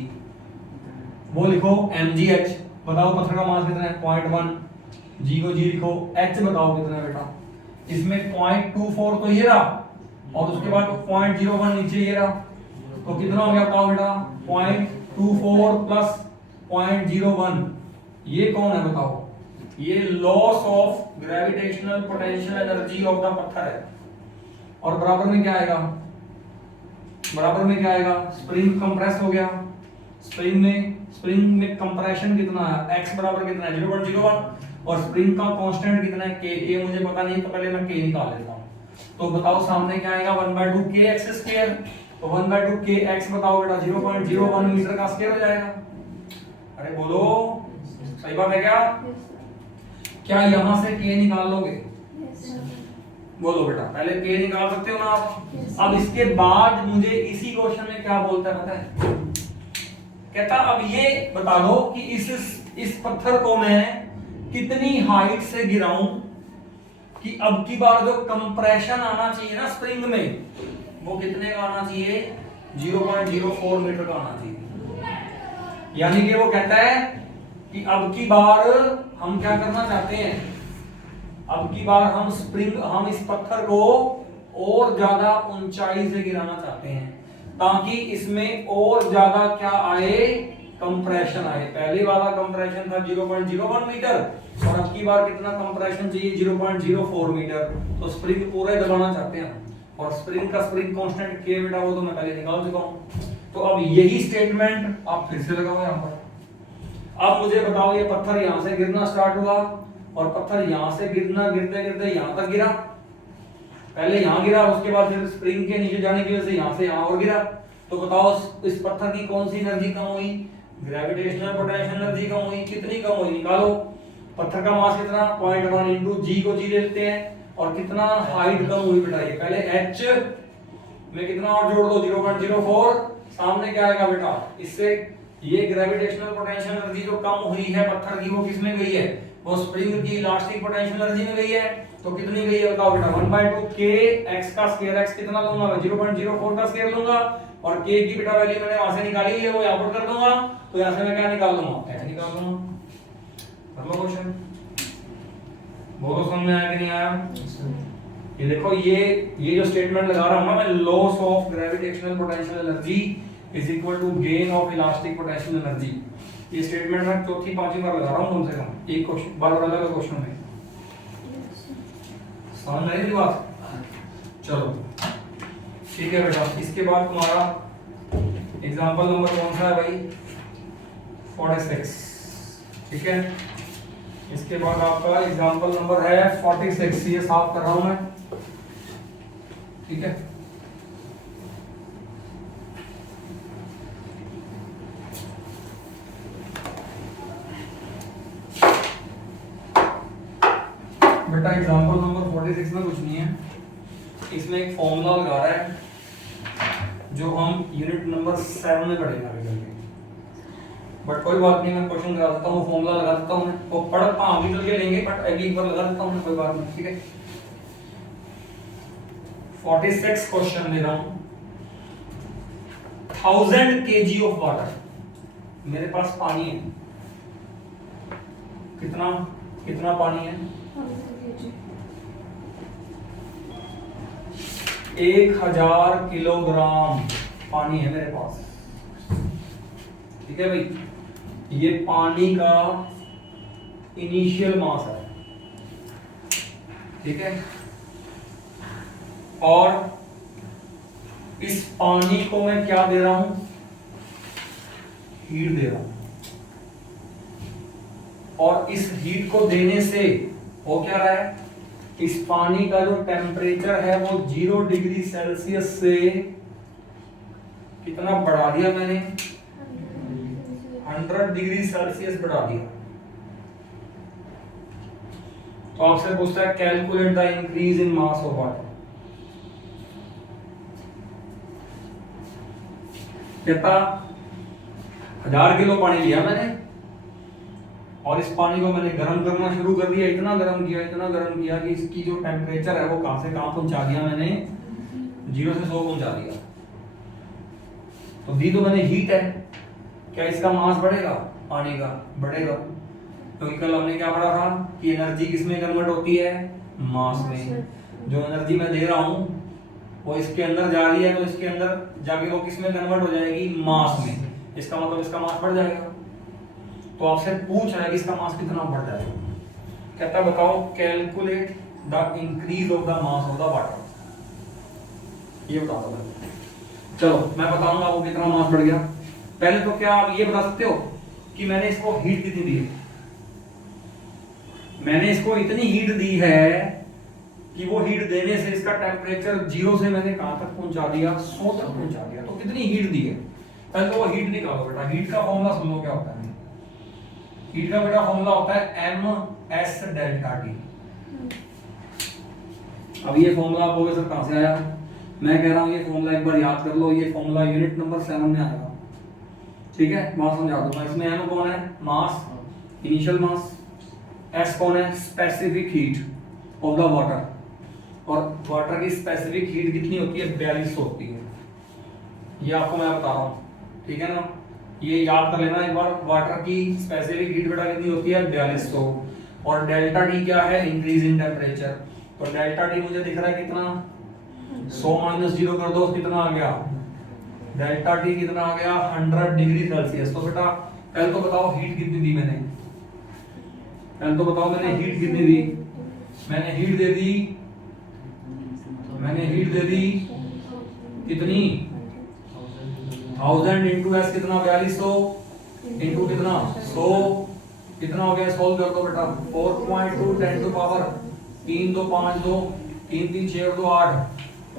वो लिखो mgh। बताओ पत्थर का मास कितना है? 0.1। g को g लिखो, h बताओ कितना है बेटा? इसमें 0.24 तो ये रहा और उसके बाद 0.01 नीचे ये रहा, तो कितना हो गया बताओ बेटा? 0.24 प्लस 0.01, ये कौन है बताओ? ये loss of gravitational potential energy of the पत्थर है। और बराबर में क्या आएगा? बराबर में क्या आएगा? स्प्रिंग कंप्रेस हो गया। स्प्रिंग में कंप्रेशन कितना है? x बराबर कितना है? 0.01। और स्प्रिंग का कांस्टेंट कितना है? k। ये मुझे पता नहीं, तो पहले मैं k निकाल लेता हूं। तो बताओ सामने क्या आएगा? 1/2 kx²। तो 1/2 kx बताओ बेटा 0.01 मीटर का स्क्वायर हो जाएगा। अरे बोलो, सही बात है क्या? क्या यहां से k निकाल लोगे? बोलो बेटा, पहले k निकाल सकते हो ना आप? अब इसके बाद मुझे इसी क्वेश्चन में क्या बोलता है पता है? कहता अब ये बता दो कि इस पत्थर को मैं कितनी हाइट से गिराऊं कि अब की बार जो कंप्रेशन आना चाहिए ना स्प्रिंग में, वो कितने का आना चाहिए? 0.04 मीटर का आना चाहिए। यानी कि वो कहता है कि अब की बार हम क्या करना चाहते हैं? अब की बार हम इस पत्थर को और ज्यादा ऊंचाई से गिराना चाहते हैं ताकि इसमें और ज्यादा क्या आए? कंप्रेशन आए। पहले वाला कंप्रेशन था 0.01 मीटर और अब की बार कितना कंप्रेशन चाहिए? 0.04 मीटर। तो स्प्रिंग पूरा दबाना चाहते हैं और स्प्रिंग का स्प्रिंग कांस्टेंट k बेटा वो तो मैं पहले निकाल चुका हूं। तो अब यही स्टेटमेंट आप फिर से लगाओ यहां पर। अब मुझे बताओ ये पत्थर यहां से गिरना स्टार्ट हुआ और पत्थर यहां से गिरना गिरते गिरते यहां तक गिरा। पहले यहां गिरा, उसके बाद फिर स्प्रिंग के नीचे जाने की वजह से यहां से यहां और गिरा। तो बताओ इस पत्थर की कौन सी एनर्जी कम हुई? ग्रेविटेशनल पोटेंशियल एनर्जी कम हुई। कितनी कम हुई? निकालो। पत्थर का मास कितना? 0.1 इनटू g को g ले लेते हैं और कितना हाइट कम हुई बेटा? ये पहले h में कितना और जोड़ दो 0.04। सामने क्या आएगा बेटा? इससे ये ग्रेविटेशनल पोटेंशियल एनर्जी जो कम हुई है पत्थर की वो किस में गई है? वो स्प्रिंग की इलास्टिक पोटेंशियल एनर्जी में गई है। तो कितनी गई है बताओ बेटा? 1/2 k x का स्क्वायर। x कितना लूंगा मैं? 0.04 का स्क्वायर लूंगा और k की बेटा वैल्यू मैंने वहां से निकाली है, वो यहां पुट कर दूंगा। तो यहां से मैं क्या निकाल लूंगा? h निकाल लूंगा। कर लो क्वेश्चन। बोलो समझ में आया कि नहीं आया? ये देखो, ये जो स्टेटमेंट लगा रहा हूं ना मैं, loss of gravitational potential energy is equal to gain of elastic potential energy. ये स्टेटमेंट मैं चौथी पांचवी बार लगा रहा हूं कम से कम एक क्वेश्चन बार अलग क्वेश्चन में। समझ में आई बात? चलो ठीक है बेटा। इसके बाद तुम्हारा एग्जांपल नंबर कौन सा है भाई? 46। ठीक है, इसके बाद आपका एग्जांपल नंबर है 46, ये साफ कर रहा हूं मैं। ठीक है, बेटा एग्जांपल नंबर 46 में कुछ नहीं है, इसमें एक फॉर्मूला लगा रहा है जो हम यूनिट नंबर 7 में पढ़ेंगे आगे चल के। बट कोई बात नहीं, मैं क्वेश्चन लगा देता हूँ, फॉर्मूला लगा देता हूँ, वो पढ़ भी चल के लेंगे बट अभी एक बार लगा देता हूँ, कोई बात नहीं। ठीक है, 46 क्वेश्चन ले रहा हूँ। 1000 kg ऑफ वाटर, मेरे पास पानी है, कितना कितना पानी है? 1000 किलोग्राम पानी है मेरे पास। ठीक है भाई, ये पानी का इनिशियल मास है। ठीक है, और इस पानी को मैं क्या दे रहा हूं? हीट दे रहा हूं, और इस हीट को देने से हो क्या रहा है? इस पानी का जो टेम्परेचर है वो 0 डिग्री सेल्सियस से कितना बढ़ा दिया मैंने? 100 डिग्री सेल्सियस बढ़ा दिया। तो आपसे पूछता है calculate the increase in mass of water. कहता 1000 किलो पानी लिया मैंने, और इस पानी को मैंने गर्म करना शुरू कर दिया, इतना गर्म किया कि इसकी जो टेम्परेचर है वो कहां से कहां पहुंचा दिया मैंने? 0 से 100 पहुंचा दिया। तो दी तो मैंने हीट है, क्या इसका मास बढ़ेगा? पानी का बढ़ेगा, क्योंकि कल हमने क्या पढ़ा था कि एनर्जी किस में कन्वर्ट होती है? मास में। जो एनर्जी मैं दे रहा हूं वो इसके अंदर जा रही है, तो इसके अंदर जाके वो किस में कन्वर्ट हो जाएगी? मास में। इसका मतलब इसका मास बढ़ जाएगा। तो आपसे पूछ रहा है कि इसका मास कितना बढ़ जाएगा। कहता है बताओ calculate the increase of the mass of the water. ये बता दो। चलो मैं बताऊंगा वो कितना मास बढ़ गया। पहले तो क्या आप ये बता सकते हो कि मैंने इसको हीट कितनी दी है? मैंने इसको इतनी हीट दी है कि वो हीट देने से इसका टेम्परेचर 0 से मैंने कहां तक पहुंचा दिया? 100 तक पहुंचा दिया। तो कितनी हीट दी है? पहले तो वो हीट निकालो बेटा। हीट का फॉर्मूला सुन लो क्या होता है। हीट का बेटा फॉर्मूला होता है ms डेल्टा टी। अब ये फॉर्मूला आपको सर कहां से आया? मैं कह रहा हूं ये फॉर्मूला एक बार याद कर लो। ये फॉर्मूला यूनिट नंबर 7 में आएगा। ठीक है, बात समझा दूंगा। इसमें m कौन है? मास, इनिशियल मास। s कौन है? Specific heat of the water. और वाटर की स्पेसिफिक हीट कितनी होती है? 4200 होती है। ये आपको मैं बता रहा हूं। ठीक है ना, ये याद कर लेना एक बार। वाटर की स्पेसिफिक हीट बेटा कितनी होती है? 4200। और डेल्टा टी क्या है? Increase in temperature. तो डेल्टा टी मुझे दिख रहा है कितना? 100 माइनस 0 कर दो, कितना आ गया? डेल्टा टी कितना आ गया? 100 डिग्री सेल्सियस। तो बेटा पहले तो बताओ हीट कितनी दी मैंने? पहले तो बताओ मैंने हीट कितनी दी? मैंने हीट दे दी कितनी? 1000 इंटू एस कितना? 4200 इंटू कितना? 100 कितना हो गया? सॉल्व कर दो बेटा। 4.2 10 टू पावर 3 2 5 2 3 3 6 2 8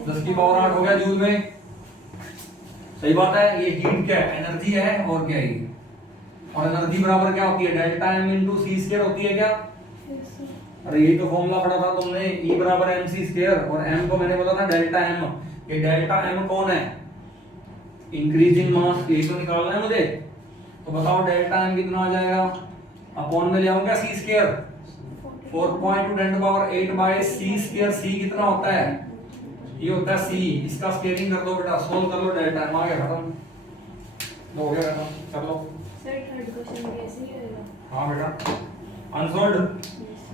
10 की पावर 8 हो गया जूल में। सही बात है। ये हीट क्या है? एनर्जी है। और क्या है? और एनर्जी बराबर क्या होती है? डेल्टा एम इंटू सी स्क्वायर होती है क्या? अरे यही तो फॉर्मूला पढ़ा था तुमने, E बराबर एम सी स्क्वायर। और m को मैंने बोला था डेल्टा m। ये डेल्टा m कौन है? इंक्रीजिंग मास। यही तो निकालना है मुझे। तो बताओ डेल्टा m कितना आ जाएगा? अपॉन में ले आऊंगा c square. 4.2 10 to power 8 by c square. c कितना होता है? ये होता है c। इसका स्क्वायरिंग कर दो बेटा, सोल्व कर लो। डेल्टा m आ गया, खत्म हो गया। खत्म कर लो। सर थर्ड क्वेश्चन भी ऐसे ही रहेगा? हाँ बेटा, अनसॉल्व्ड।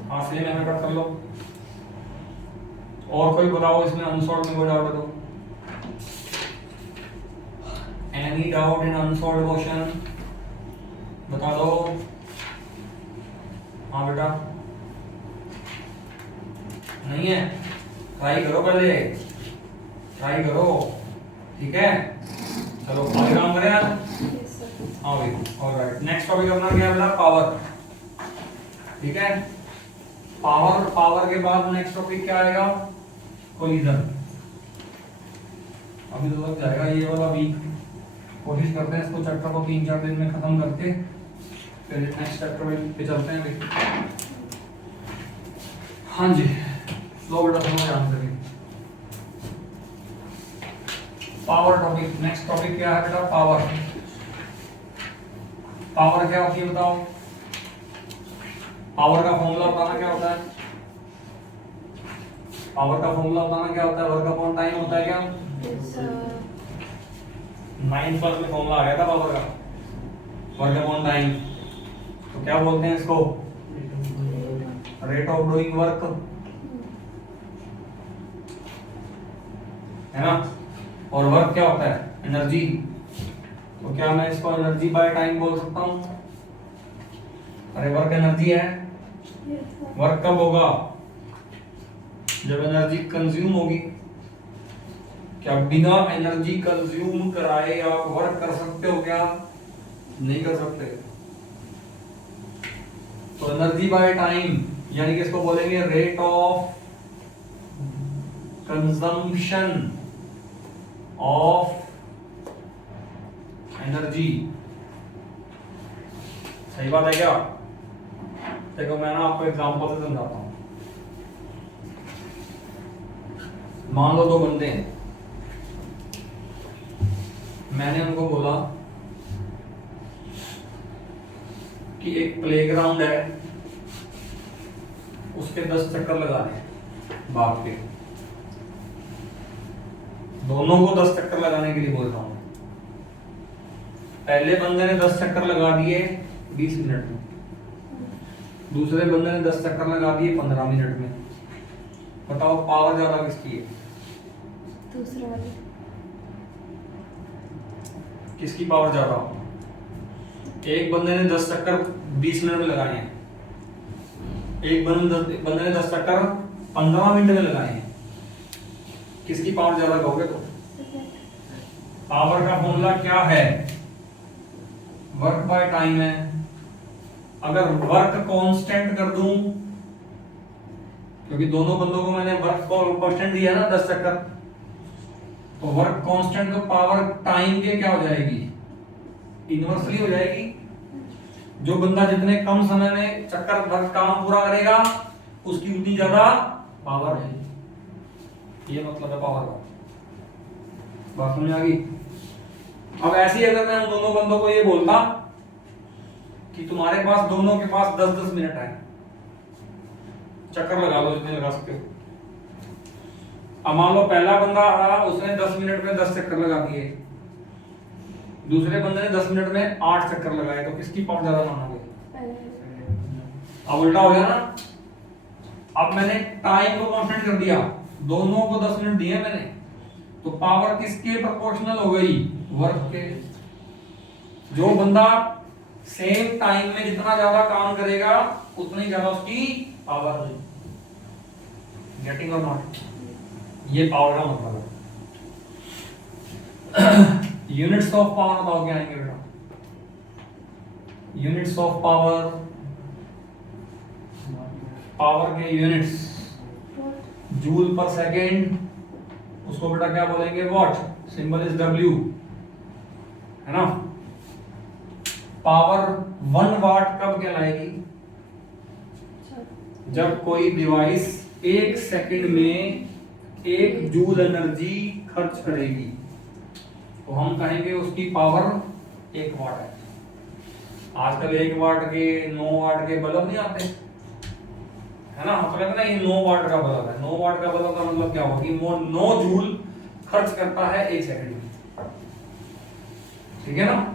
हाँ सेम है बेटा, कर लो। और कोई बताओ इसमें अनसॉल्व्ड में कोई डाउट है तो? Any doubt in unsolved question बता दो। हाँ बेटा, नहीं है? ट्राई करो, पहले ट्राई करो। ठीक है, चलो आगे काम करें यार। Yes sir. हाँ भाई ऑलराइट। नेक्स्ट टॉपिक अपना क्या है बेटा, पावर। ठीक है, पावर, पावर के बाद नेक्स्ट टॉपिक क्या आएगा, कोलिजन। अभी तो लग जाएगा ये वाला वीक, कोशिश करते हैं इसको चैप्टर को 3-4 दिन में खत्म करके फिर नेक्स्ट चैप्टर पे चलते हैं अभी। हाँ जी, स्लो बेटा स्लो ध्यान करिए। पावर टॉपिक, नेक्स्ट टॉपिक क्या है बेटा, पावर। पावर क्या होती है बताओ, पावर का फॉर्मूला बताना क्या होता है, पावर का फॉर्मूला बताना क्या होता है, वर्क अपॉन टाइम होता है क्या, It's 9th क्लास में फॉर्मूला आ गया था पावर का, वर्क अपॉन टाइम। तो क्या बोलते हैं इसको, रेट ऑफ डूइंग वर्क, है ना। और वर्क क्या होता है, एनर्जी। तो क्या मैं इसको एनर्जी बाय टाइम बोल सकता हूं, अरे वर्क एनर्जी है। वर्क कब होगा, जब एनर्जी कंज्यूम होगी। क्या बिना एनर्जी कंज्यूम कराए आप वर्क कर सकते हो क्या, नहीं कर सकते। तो एनर्जी बाय टाइम यानी कि इसको बोलेंगे rate of consumption of energy. सही बात है क्या, देखो मैं ना आपको एग्जांपल से समझाता हूं। मान लो 2 बंदे हैं, मैंने उनको बोला कि एक प्लेग्राउंड है, उसके 10 चक्कर लगाने हैं बाग के। दोनों को 10 चक्कर लगाने के लिए बोल रहा हूं। पहले बंदे ने 10 चक्कर लगा दिए 20 मिनट में, दूसरे बंदे ने 10 चक्कर लगा दिए 15 मिनट में। बताओ पावर ज्यादा किसकी है, दूसरा वाला। किसकी पावर ज्यादा। एक बंदे ने 10 चक्कर 20 मिनट में लगाए हैं, एक बंदे ने 10 चक्कर 15 मिनट में लगाए हैं। किसकी पावर ज्यादा कहोगे तो। पावर का फॉर्मूला क्या है, वर्क बाय टाइम है। अगर वर्क कांस्टेंट कर दूं, क्योंकि दोनों बंदों को मैंने वर्क को कांस्टेंट दिया ना 10 चक्कर, तो वर्क कांस्टेंट तो पावर टाइम के क्या हो जाएगी, इनवर्सली हो जाएगी। जो बंदा जितने कम समय में चक्कर वर्क काम पूरा करेगा उसकी उतनी ज्यादा पावर है। ये मतलब है पावर का, बात समझ आ गई। अब ऐसे ही अगर मैं उन दोनों बंदों को ये बोलता कि तुम्हारे पास दोनों के पास 10-10 मिनट है, चक्कर लगा लो जितने लगा सकते हो। अब मान लो पहला बंदा आया, उसने 10 मिनट में 10 चक्कर लगा दिए, दूसरे बंदे ने 10 मिनट में 8 चक्कर लगाए, तो किसकी पावर ज्यादा मानोगे। अब उल्टा हो गया ना। अब मैंने टाइम को कांस्टेंट कर दिया, दोनों को 10 मिनट दिए मैंने, तो पावर किसके प्रोपोर्शनल हो गई, वर्क के। जो बंदा सेम टाइम में जितना ज्यादा काम करेगा उतनी ज्यादा उसकी पावर है। गेटिंग और नॉट, ये पावर का मतलब है। यूनिट्स ऑफ पावर बताओ क्या आएंगे बेटा, यूनिट्स ऑफ पावर, पावर के यूनिट्स जूल पर सेकेंड, उसको बेटा क्या बोलेंगे, वॉट, सिंबल इज डब्ल्यू, है ना। पावर 1 वाट कब कहलाएगी, जब कोई डिवाइस 1 सेकंड में 1 जूल एनर्जी खर्च करेगी, तो हम कहेंगे उसकी पावर 1 वाट है। आजकल 1 वाट के 9 वाट के बल्ब नहीं आते, है ना, तो कहते हैं ये 9 वाट का बल्ब है। 9 वाट का बल्ब का मतलब क्या होगा कि वो 9 जूल खर्च करता है 1 सेकंड में। ठीक है ना,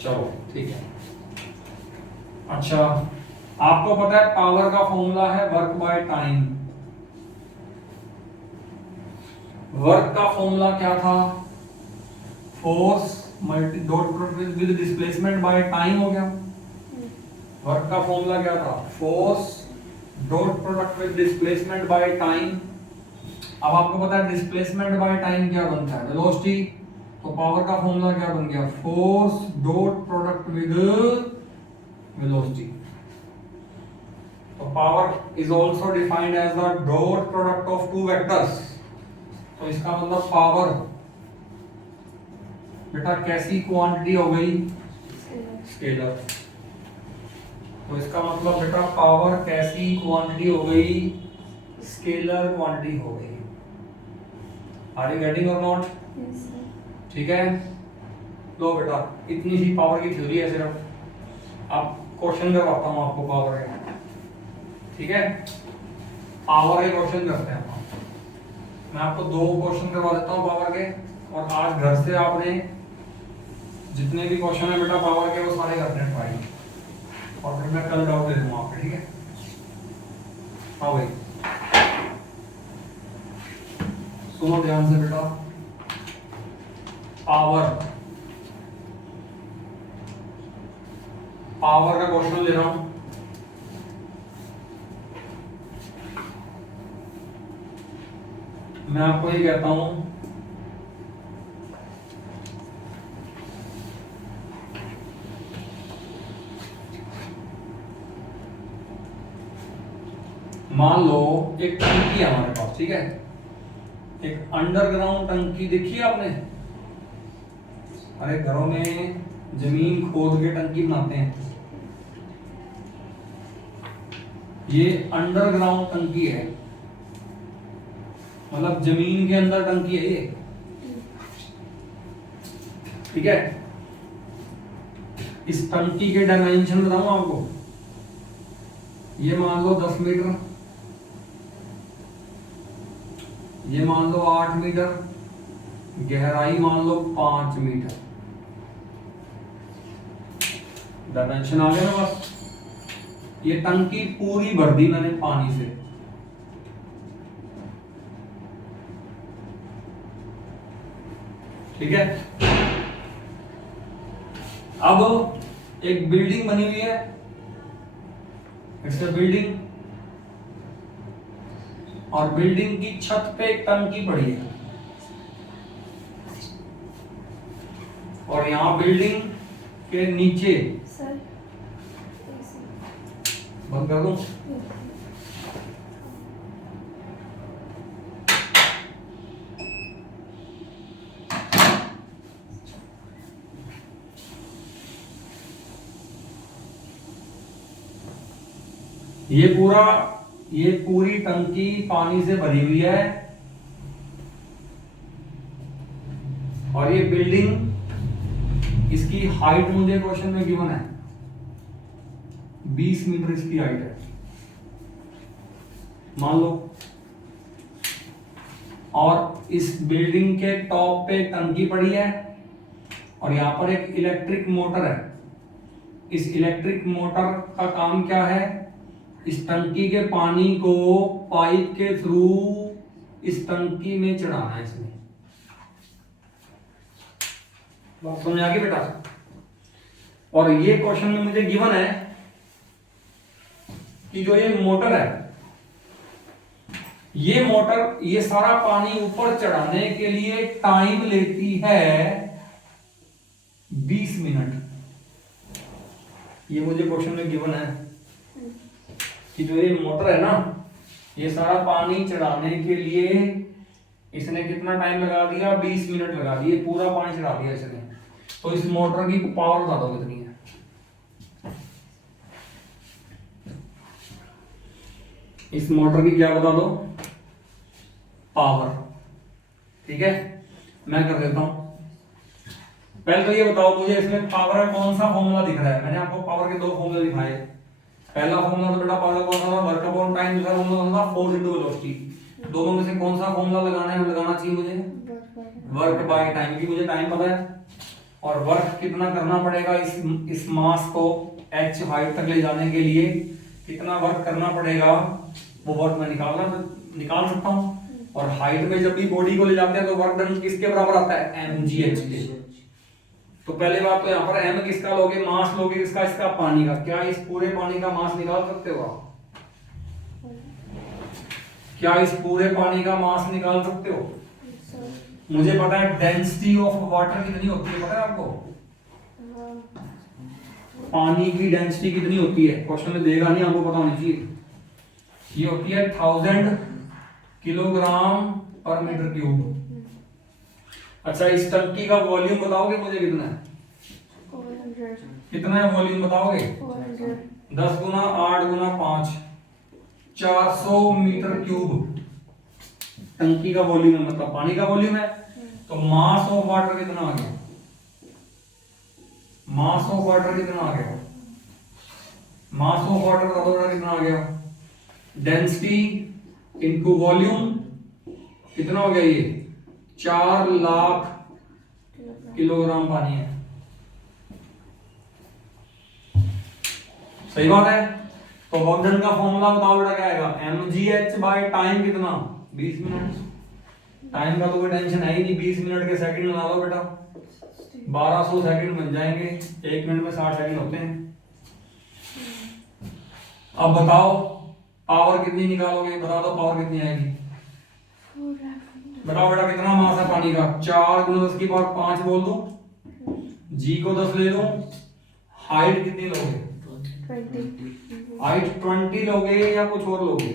चलो ठीक है। अच्छा, आपको पता है पावर का फॉर्मूला है वर्क बाय टाइम। वर्क का फॉर्मूला क्या था, force multi dot product with displacement by time हो गया। वर्क का फॉर्मूला क्या था, force dot product with displacement by time. अब आपको पता है डिस्प्लेसमेंट बाय टाइम क्या बनता है, वेलोसिटी। तो पावर का फॉर्मूला क्या बन गया, force dot product with velocity. तो power is also defined as the dot product of two vectors. तो इसका मतलब पावर बेटा कैसी क्वांटिटी हो गई, स्केलर। तो इसका मतलब बेटा पावर कैसी क्वांटिटी हो गई, स्केलर क्वांटिटी हो गई। आर यू गेटिंग और नॉट? Yes sir. ठीक है, लो बेटा इतनी सी पावर की थ्योरी है सिर्फ। अब क्वेश्चन करवाता हूँ आपको पावर के, ठीक है, पावर के क्वेश्चन करते हैं हम। मैं आपको 2 क्वेश्चन करवा देता हूँ पावर के, और आज घर से आपने जितने भी क्वेश्चन है बेटा पावर के वो सारे करने ट्राई, और फिर मैं कल डाउट दे दूंगा आपको, ठीक है। हाँ भाई सुनो ध्यान से बेटा, पावर पावर का क्वेश्चन ले रहा हूं। मैं आपको ये कहता हूं, मान लो एक टंकी है हमारे पास, ठीक है, एक अंडरग्राउंड टंकी देखी है आपने? अरे घरों में जमीन खोद के टंकी बनाते हैं, ये अंडरग्राउंड टंकी है, मतलब जमीन के अंदर टंकी है ये, ठीक है। इस टंकी के डायमेंशन बताऊं आपको, ये मान लो 10 मीटर, ये मान लो 8 मीटर, गहराई मान लो 5 मीटर। डायमेंशन आ गया ना बस। ये टंकी पूरी भर दी मैंने पानी से, ठीक है। अब एक बिल्डिंग बनी हुई है, इट्स अ बिल्डिंग, और बिल्डिंग की छत पे एक टंकी पड़ी है, और यहां बिल्डिंग के नीचे सर बंद कर दूं? ये पूरी टंकी पानी से भरी हुई है, और ये बिल्डिंग, इसकी हाइट मुझे क्वेश्चन में गिवन है 20 मीटर इसकी हाइट है, मान लो। और इस बिल्डिंग के टॉप पे टंकी पड़ी है, और यहां पर एक इलेक्ट्रिक मोटर है। इस इलेक्ट्रिक मोटर का काम क्या है, इस टंकी के पानी को पाइप के थ्रू इस टंकी में चढ़ाना है इसमें। बात समझ आ गई बेटा? और ये क्वेश्चन में मुझे गिवन है कि जो ये मोटर है, ये मोटर ये सारा पानी ऊपर चढ़ाने के लिए टाइम लेती है 20 मिनट। ये मुझे क्वेश्चन में गिवन है कि जो ये मोटर है ना, ये सारा पानी चढ़ाने के लिए इसने कितना टाइम लगा दिया, 20 मिनट लगा दिए, पूरा पानी चढ़ा दिया इसने। तो इस मोटर की पावर बता दो कितनी है। इस मोटर की क्या बता दो, पावर, ठीक है। मैं कर देता हूं, पहले तो ये बताओ मुझे इसमें पावर का कौन सा फॉर्मूला दिख रहा है। मैंने आपको पावर के 2 फॉर्मूले दिखाए। पहला फॉर्मूला तो बेटा पावर कौन सा था, वर्क अपॉन टाइम। दूसरा फॉर्मूला था फोर्स इनटू वेलोसिटी। दोनों में से कौन सा फॉर्मूला लगाना चाहिए मुझे, वर्क बाय टाइम की मुझे टाइम पता है, और वर्क कितना करना पड़ेगा इस मास को h हाइट तक ले जाने के लिए, कितना वर्क करना पड़ेगा वो वर्क मैं निकाल सकता हूं। और हाइट में जब भी बॉडी को ले जाते हैं तो वर्क डन किसके बराबर आता है, mgh के। तो पहले बात तो यहाँ पर m किसका लोगे, मास लोगे किसका, इसका पानी का। क्या इस पूरे पानी का मास निकाल सकते हो आप? क्या इस पूरे पानी का मास निकाल सकते हो? मुझे पता है डेंसिटी ऑफ वाटर कितनी होती है, पता है आपको? पानी की डेंसिटी कितनी होती है? क्वेश्चन में देगा नहीं, आपको पता होनी चाहिए। ये होती है 1000 किलोग्राम पर मीटर क्यूब। अच्छा, इस टंकी का वॉल्यूम बताओगे मुझे कितना है? 400 कितना है वॉल्यूम बताओगे? 400 10 गुना 8 गुना 5 400 मीटर क्यूब टंकी का वॉल्यूम है, मतलब पानी का वॉल्यूम है। तो मास ऑफ वाटर कितना आ गया? मास ऑफ वाटर कितना आ गया? मास ऑफ वाटर का पता कितना आ गया? डेंसिटी इनटू वॉल्यूम कितना हो गया? ये 4 लाख किलोग्राम पानी है। सही बात है। तो वर्क डन का फॉर्मूला बताओ बेटा, क्या आएगा? mgh बाय टाइम कितना? 20 मिनट। टाइम का तो कोई टेंशन है ही नहीं, 20 मिनट के सेकंड बना लो बेटा, 1200 सेकंड बन जाएंगे। 1 मिनट में 60 सेकंड होते हैं। अब बताओ पावर कितनी निकालोगे? बता दो पावर कितनी आएगी? बताओ बेटा कितना मास है पानी का? 4 गुना 10 की पावर 5 बोल दूं, जी को 10 ले लूं, हाइट कितनी लोगे? 20 हाइट 20 लोगे या कुछ और लोगे?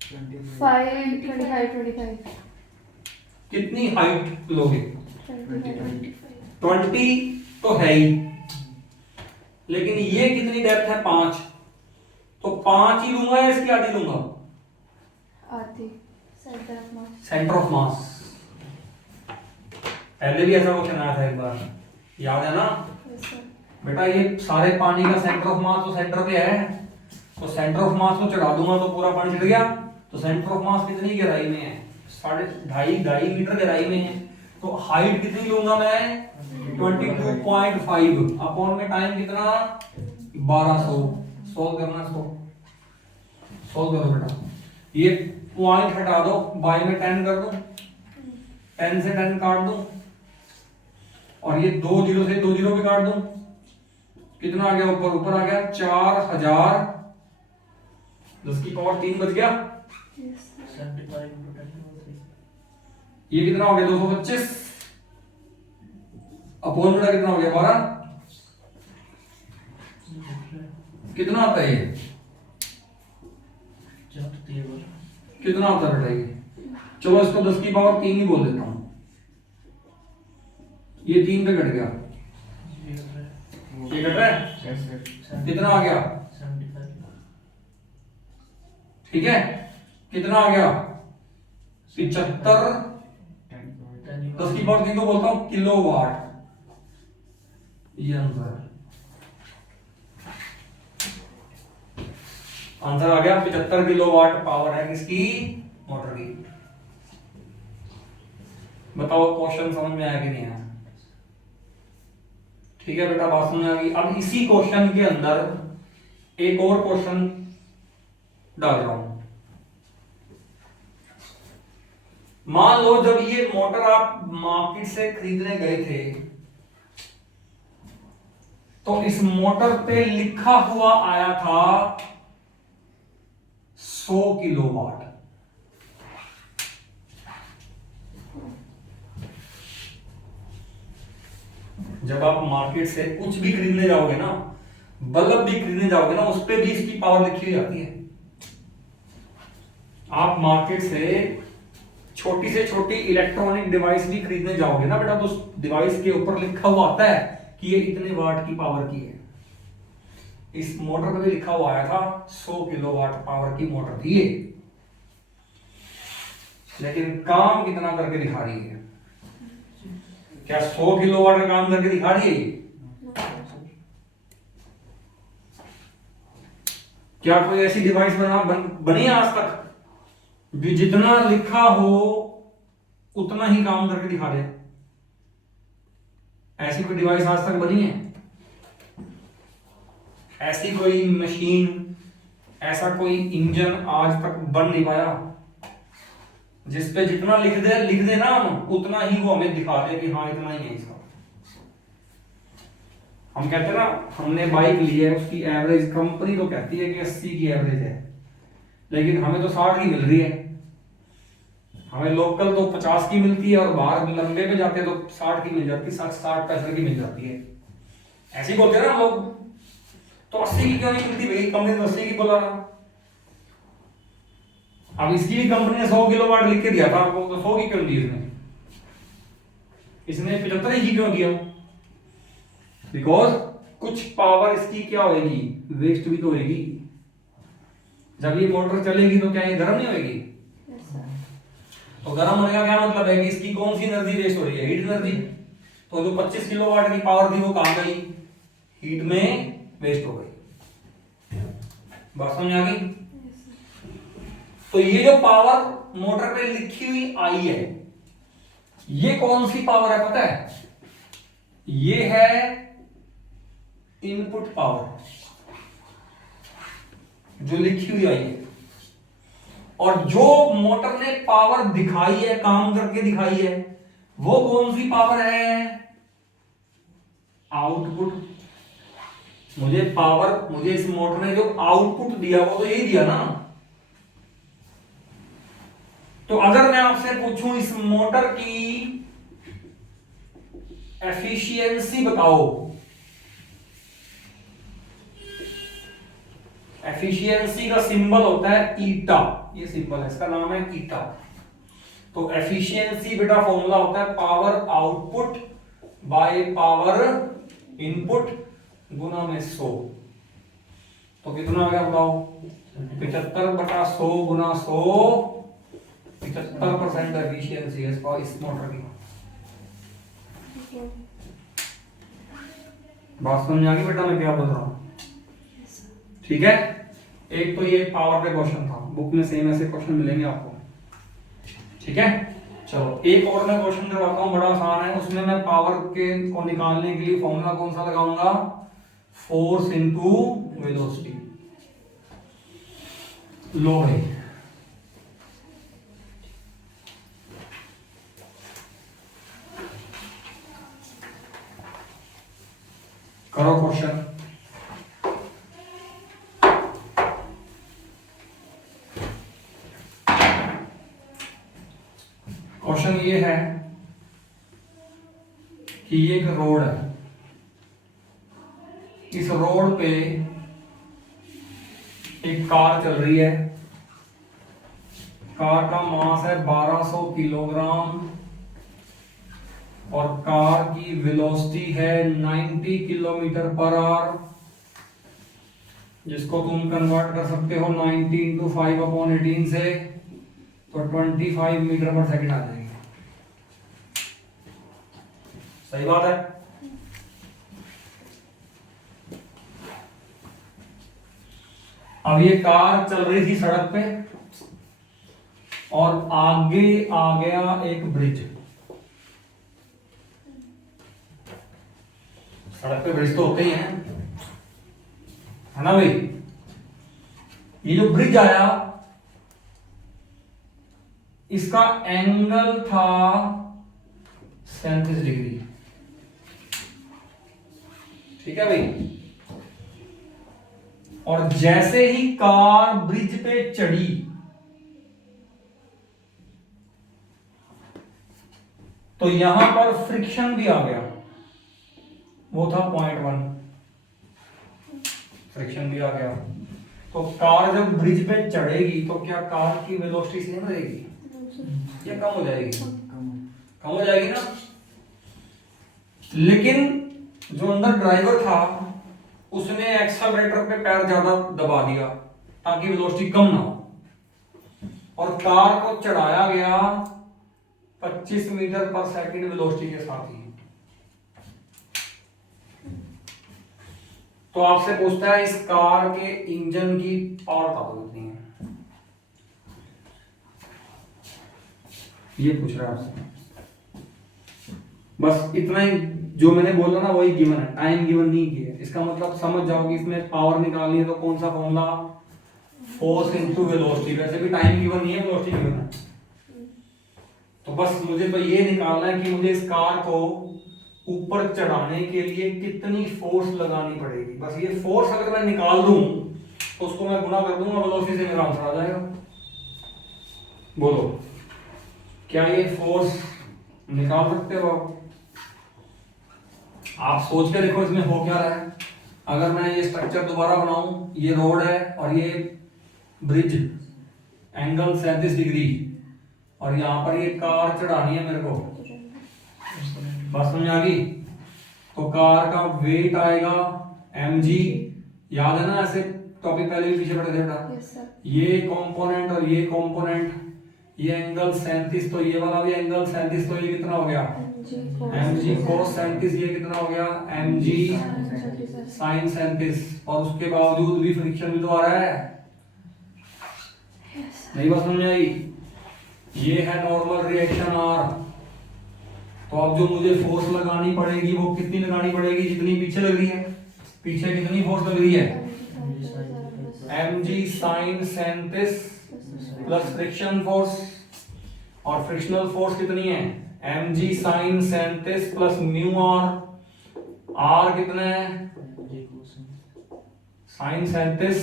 25 कितनी हाइट लोगे? 25 20 तो है ही, लेकिन ये कितनी डेप्थ है? 5, तो 5 ही लूंगा या इसकी आधी लूंगा? आधी centre of mass. Centre of mass. पहले भी ऐसा क्वेश्चन आया था एक बार, याद है ना यस सर। बेटा? ये सारे पानी का सेंटर ऑफ मास तो सेंटर पे है, तो सेंटर ऑफ मास को चढ़ा दूंगा तो पूरा पानी छिड़ गया। तो सेंटर ऑफ मास कितनी गहराई में है? 2.5 मीटर गहराई में है। तो हाइट कितनी लूंगा मैं? 22.5 अपॉन में टाइम कितना? 1200। सॉल्व करना इसको, सॉल्व करो बेटा। ये पॉइंट हटा दो, बाय में 10 कर दो, 10 से 10 काट दो, और ये 2 जीरो से 2 जीरो भी काट दो। कितना आ गया? ऊपर ऊपर आ गया 4000, 10 की पावर 3 बच गया। Yes sir. ये कितना हो गया? 225 अपॉन बेटा कितना हो गया? 12। कितना आता है ये? कितना आता है बेटा ये? चलो इसको 10 की पावर 3 ही बोल देता हूं, ये 3 पे कट गया। ये कट रहा है? कितना आ गया? ठीक है, कितना आ गया? 75, 10 की पावर 3 को बोलता हूं किलोवाट। ये आंसर आ गया। 75 किलोवाट पावर है किसकी? मोटर की। बताओ क्वेश्चन समझ में आया कि नहीं आया? ठीक है बेटा, बात समझ आ गई। अब इसी क्वेश्चन के अंदर एक और क्वेश्चन डाल रहा हूं। मान लो जब ये मोटर आप मार्केट से खरीदने गए थे, तो इस मोटर पे लिखा हुआ आया था 100 किलोवाट। जब आप मार्केट से कुछ भी खरीदने जाओगे ना, बल्ब भी खरीदने जाओगे ना, उस पे भी इसकी पावर लिखी हुई आती है। आप मार्केट से छोटी से छोटी इलेक्ट्रॉनिक डिवाइस भी खरीदने जाओगे ना बेटा, तो उस डिवाइस के ऊपर लिखा हुआ आता है कि ये इतने वाट की पावर की है। इस मोटर पे भी लिखा हुआ आया था 100 किलोवाट पावर की मोटर थी ये, लेकिन काम कितना करके दिखा रही है? क्या 100 किलोवाट का काम करके दिखा रही है? क्या कोई ऐसी डिवाइस बनी आज तक भी जितना लिखा हो उतना ही काम करके दिखा दे? ऐसी कोई डिवाइस आज तक बनी है? ऐसी कोई मशीन, ऐसा कोई इंजन आज तक बन नहीं पाया जिसपे जितना लिख दे ना हम, उतना ही वो हमें दिखा दे कि हाँ इतना ही है इसका। हम कहते हैं ना, हमने बाइक ली है, उसकी एवरेज कंपनी तो कहती है कि 80 की एवरेज है, लेकिन हमें तो 60 की मिल रही है। हमें लोकल तो 50 की मिलती है और बाहर लंबे पे जाते हैं तो 60 की मिल जाती है, 60-65 की मिल जाती है, ऐसे ही बोलते हैं ना हम लोग। तो 80 की क्यों नहीं मिलती भाई, कंपनी तो 80 की बोला रहा। अब इसकी भी कंपनी ने 100 किलोवाट लिख के दिया था आपको, तो 100 की क्यों दी इसने 75 की क्यों दिया? बिकॉज कुछ पावर इसकी क्या होगी, वेस्ट भी तो होगी। जब ये मोटर चलेगी तो क्या ये गर्म नहीं होगी? Yes sir. तो गर्म होने का क्या मतलब है कि इसकी कौन सी एनर्जी वेस्ट हो रही है, हीट एनर्जी। तो जो 25 किलोवाट की पावर थी वो कहां गई, हीट में वेस्ट हो गई। बात समझ आ गई? Yes sir. तो ये जो पावर मोटर पे लिखी हुई आई है, ये कौन सी पावर है पता है? ये है इनपुट पावर जो लिखी हुई आई है, और जो मोटर ने पावर दिखाई है, काम करके दिखाई है, वो कौन सी पावर है? आउटपुट। मुझे इस मोटर ने जो आउटपुट दिया वो तो यही दिया ना। तो अगर मैं आपसे पूछूं इस मोटर की एफिशिएंसी बताओ, एफिशिएंसी का सिंबल होता है ईटा, ये सिंबल है, इसका नाम है ईटा। तो एफिशिएंसी बेटा फॉर्मूला होता है power output by power input गुना में 100। तो कितना आ गया बताओ? 75/100 गुना 100, 75% एफिशिएंसी है इस मोटर की। बात समझ आ गई बेटा मैं क्या बोल रहा हूं? ठीक है, एक तो ये पावर पे क्वेश्चन था, बुक में सेम ऐसे क्वेश्चन मिलेंगे आपको। ठीक है, चलो एक और मैं क्वेश्चन करवाता हूं, बड़ा आसान है। उसमें मैं पावर के को निकालने के लिए फॉर्मूला कौन सा लगाऊंगा? Force into velocity. लो है, करो क्वेश्चन। क्वेश्चन ये है कि ये एक रोड है, इस रोड पे एक कार चल रही है, कार का मास है 1200 किलोग्राम और कार की वेलोसिटी है 90 किलोमीटर पर आवर, जिसको तुम कन्वर्ट कर सकते हो 90 इंटू 5/18 से, तो 25 मीटर पर सेकंड आ जाएगी। सही बात है। अब ये कार चल रही थी सड़क पे और आगे आ गया एक ब्रिज। सड़क पे ब्रिज तो होते ही हैं, है ना भाई? ये जो ब्रिज आया, इसका एंगल था 37 डिग्री। ठीक है भाई? और जैसे ही कार ब्रिज पे चढ़ी, तो यहां पर फ्रिक्शन भी आ गया, वो था 0.1 फ्रिक्शन भी आ गया। तो कार जब ब्रिज पे चढ़ेगी तो क्या कार की वेलोसिटी सेम रहेगी या कम हो जाएगी? कम हो जाएगी ना। लेकिन जो अंदर ड्राइवर था उसने एक्सेलरेटर पे पैर ज्यादा दबा दिया ताकि वेलोसिटी कम ना हो, और कार को चढ़ाया गया 25 मीटर पर सेकंड वेलोसिटी के साथ ही। तो आपसे पूछता है इस कार के इंजन की पावर ताकत कितनी है, ये पूछ रहा है आपसे। बस इतना ही जो मैंने बोला ना वही गिवन है, टाइम गिवन नहीं किया। इसका मतलब समझ जाओ कि इसमें पावर निकालनी है तो कौन सा फॉर्मूला? Force into velocity. वैसे भी टाइम गिवन नहीं है, वेलोसिटी गिवन है। तो बस मुझे तो ये निकालना है कि मुझे इस कार को ऊपर चढ़ाने के लिए कितनी फोर्स लगानी पड़ेगी। बस ये फोर्स अगर मैं निकाल दूं तो उसको मैं गुना कर दूंगा वेलोसिटी से, मेरा आंसर आ जाएगा। बोलो क्या ये फोर्स निकाल सकते हो आप सोच के देखो इसमें हो क्या रहा है। अगर मैं ये स्ट्रक्चर दोबारा बनाऊं, ये रोड है और ये ब्रिज, एंगल 37 डिग्री, और यहाँ पर ये कार चढ़ानी है मेरे को, बस समझ आ गई। तो कार का वेट आएगा mg, याद है ना, ऐसे टॉपिक पहले भी पीछे पढ़े थे बेटा। Yes sir. ये कंपोनेंट और ये कंपोनेंट, ये एंगल 37, तो ये वाला भी एंगल 37, तो ये कितना हो गया mg cos 37, ये कितना हो गया mg sin 37, और उसके बावजूद भी फ्रिक्शन भी तो आ रहा है, नहीं बात समझ आई। ये है नॉर्मल रिएक्शन R। तो अब जो मुझे फोर्स लगानी पड़ेगी वो कितनी लगानी पड़ेगी, जितनी पीछे लग रही है। पीछे कितनी फोर्स लग रही है mg sin 37 plus friction force, और फ्रिक्शनल फोर्स कितनी है mg sin 37 plus mu r कितना है sin 37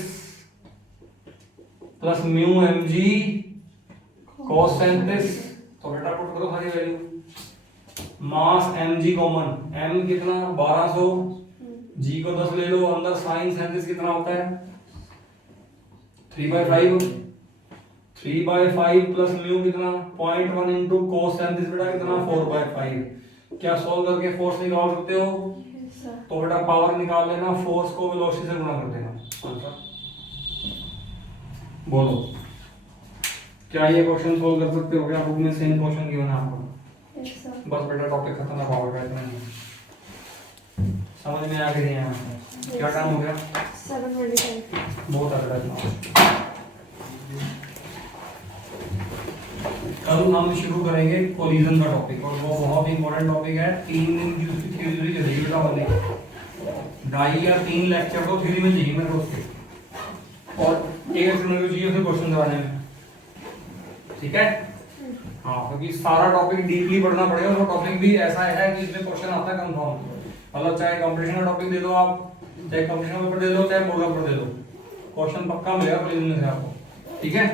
plus mu mg cos 37। तो बेटा पुट करो सारी वैल्यू। मास mg कॉमन, m कितना 1200, g को 10 ले लो, अंदर sin 37 कितना होता है 3/5, 3/5 प्लस म्यू कितना 0.1 इंटू cos 37 बेटा कितना 4/5। क्या सोल्व करके फोर्स निकाल सकते हो? Yes sir. तो बेटा पावर निकाल लेना, फोर्स को वेलोसिटी से गुणा कर देना। आंसर बोलो, क्या ये क्वेश्चन सोल्व कर सकते हो क्या? बुक में सेम क्वेश्चन गिवन है आपको। Yes sir. बस बेटा टॉपिक खत्म है, पावर का इतना ही है। समझ में आ गई है? क्या टाइम हो गया? 7:25। बहुत आ रहा है। कल हम शुरू करेंगे कोलिजन का टॉपिक, और वो बहुत इंपॉर्टेंट टॉपिक है। 3 दिन की उसकी थ्योरी चलेगी बेटा, वाले 2.5 या 3 लेक्चर तो थ्योरी में चाहिए मेरे को उसके, और 1 घंटे चाहिए उसे क्वेश्चन कराने में, ठीक है? हाँ, क्योंकि सारा टॉपिक डीपली पढ़ना पड़ेगा। वो टॉपिक भी ऐसा है कि इसमें क्वेश्चन आता है कंफर्म, मतलब चाहे कंपटीशन का टॉपिक दे दो आप, चाहे कंपटीशन पेपर दे दो, चाहे बोर्ड पेपर दे दो, क्वेश्चन पक्का मिलेगा कोलिजन में से आपको, ठीक है?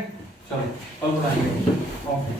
चलो कल बताएंगे। ओके।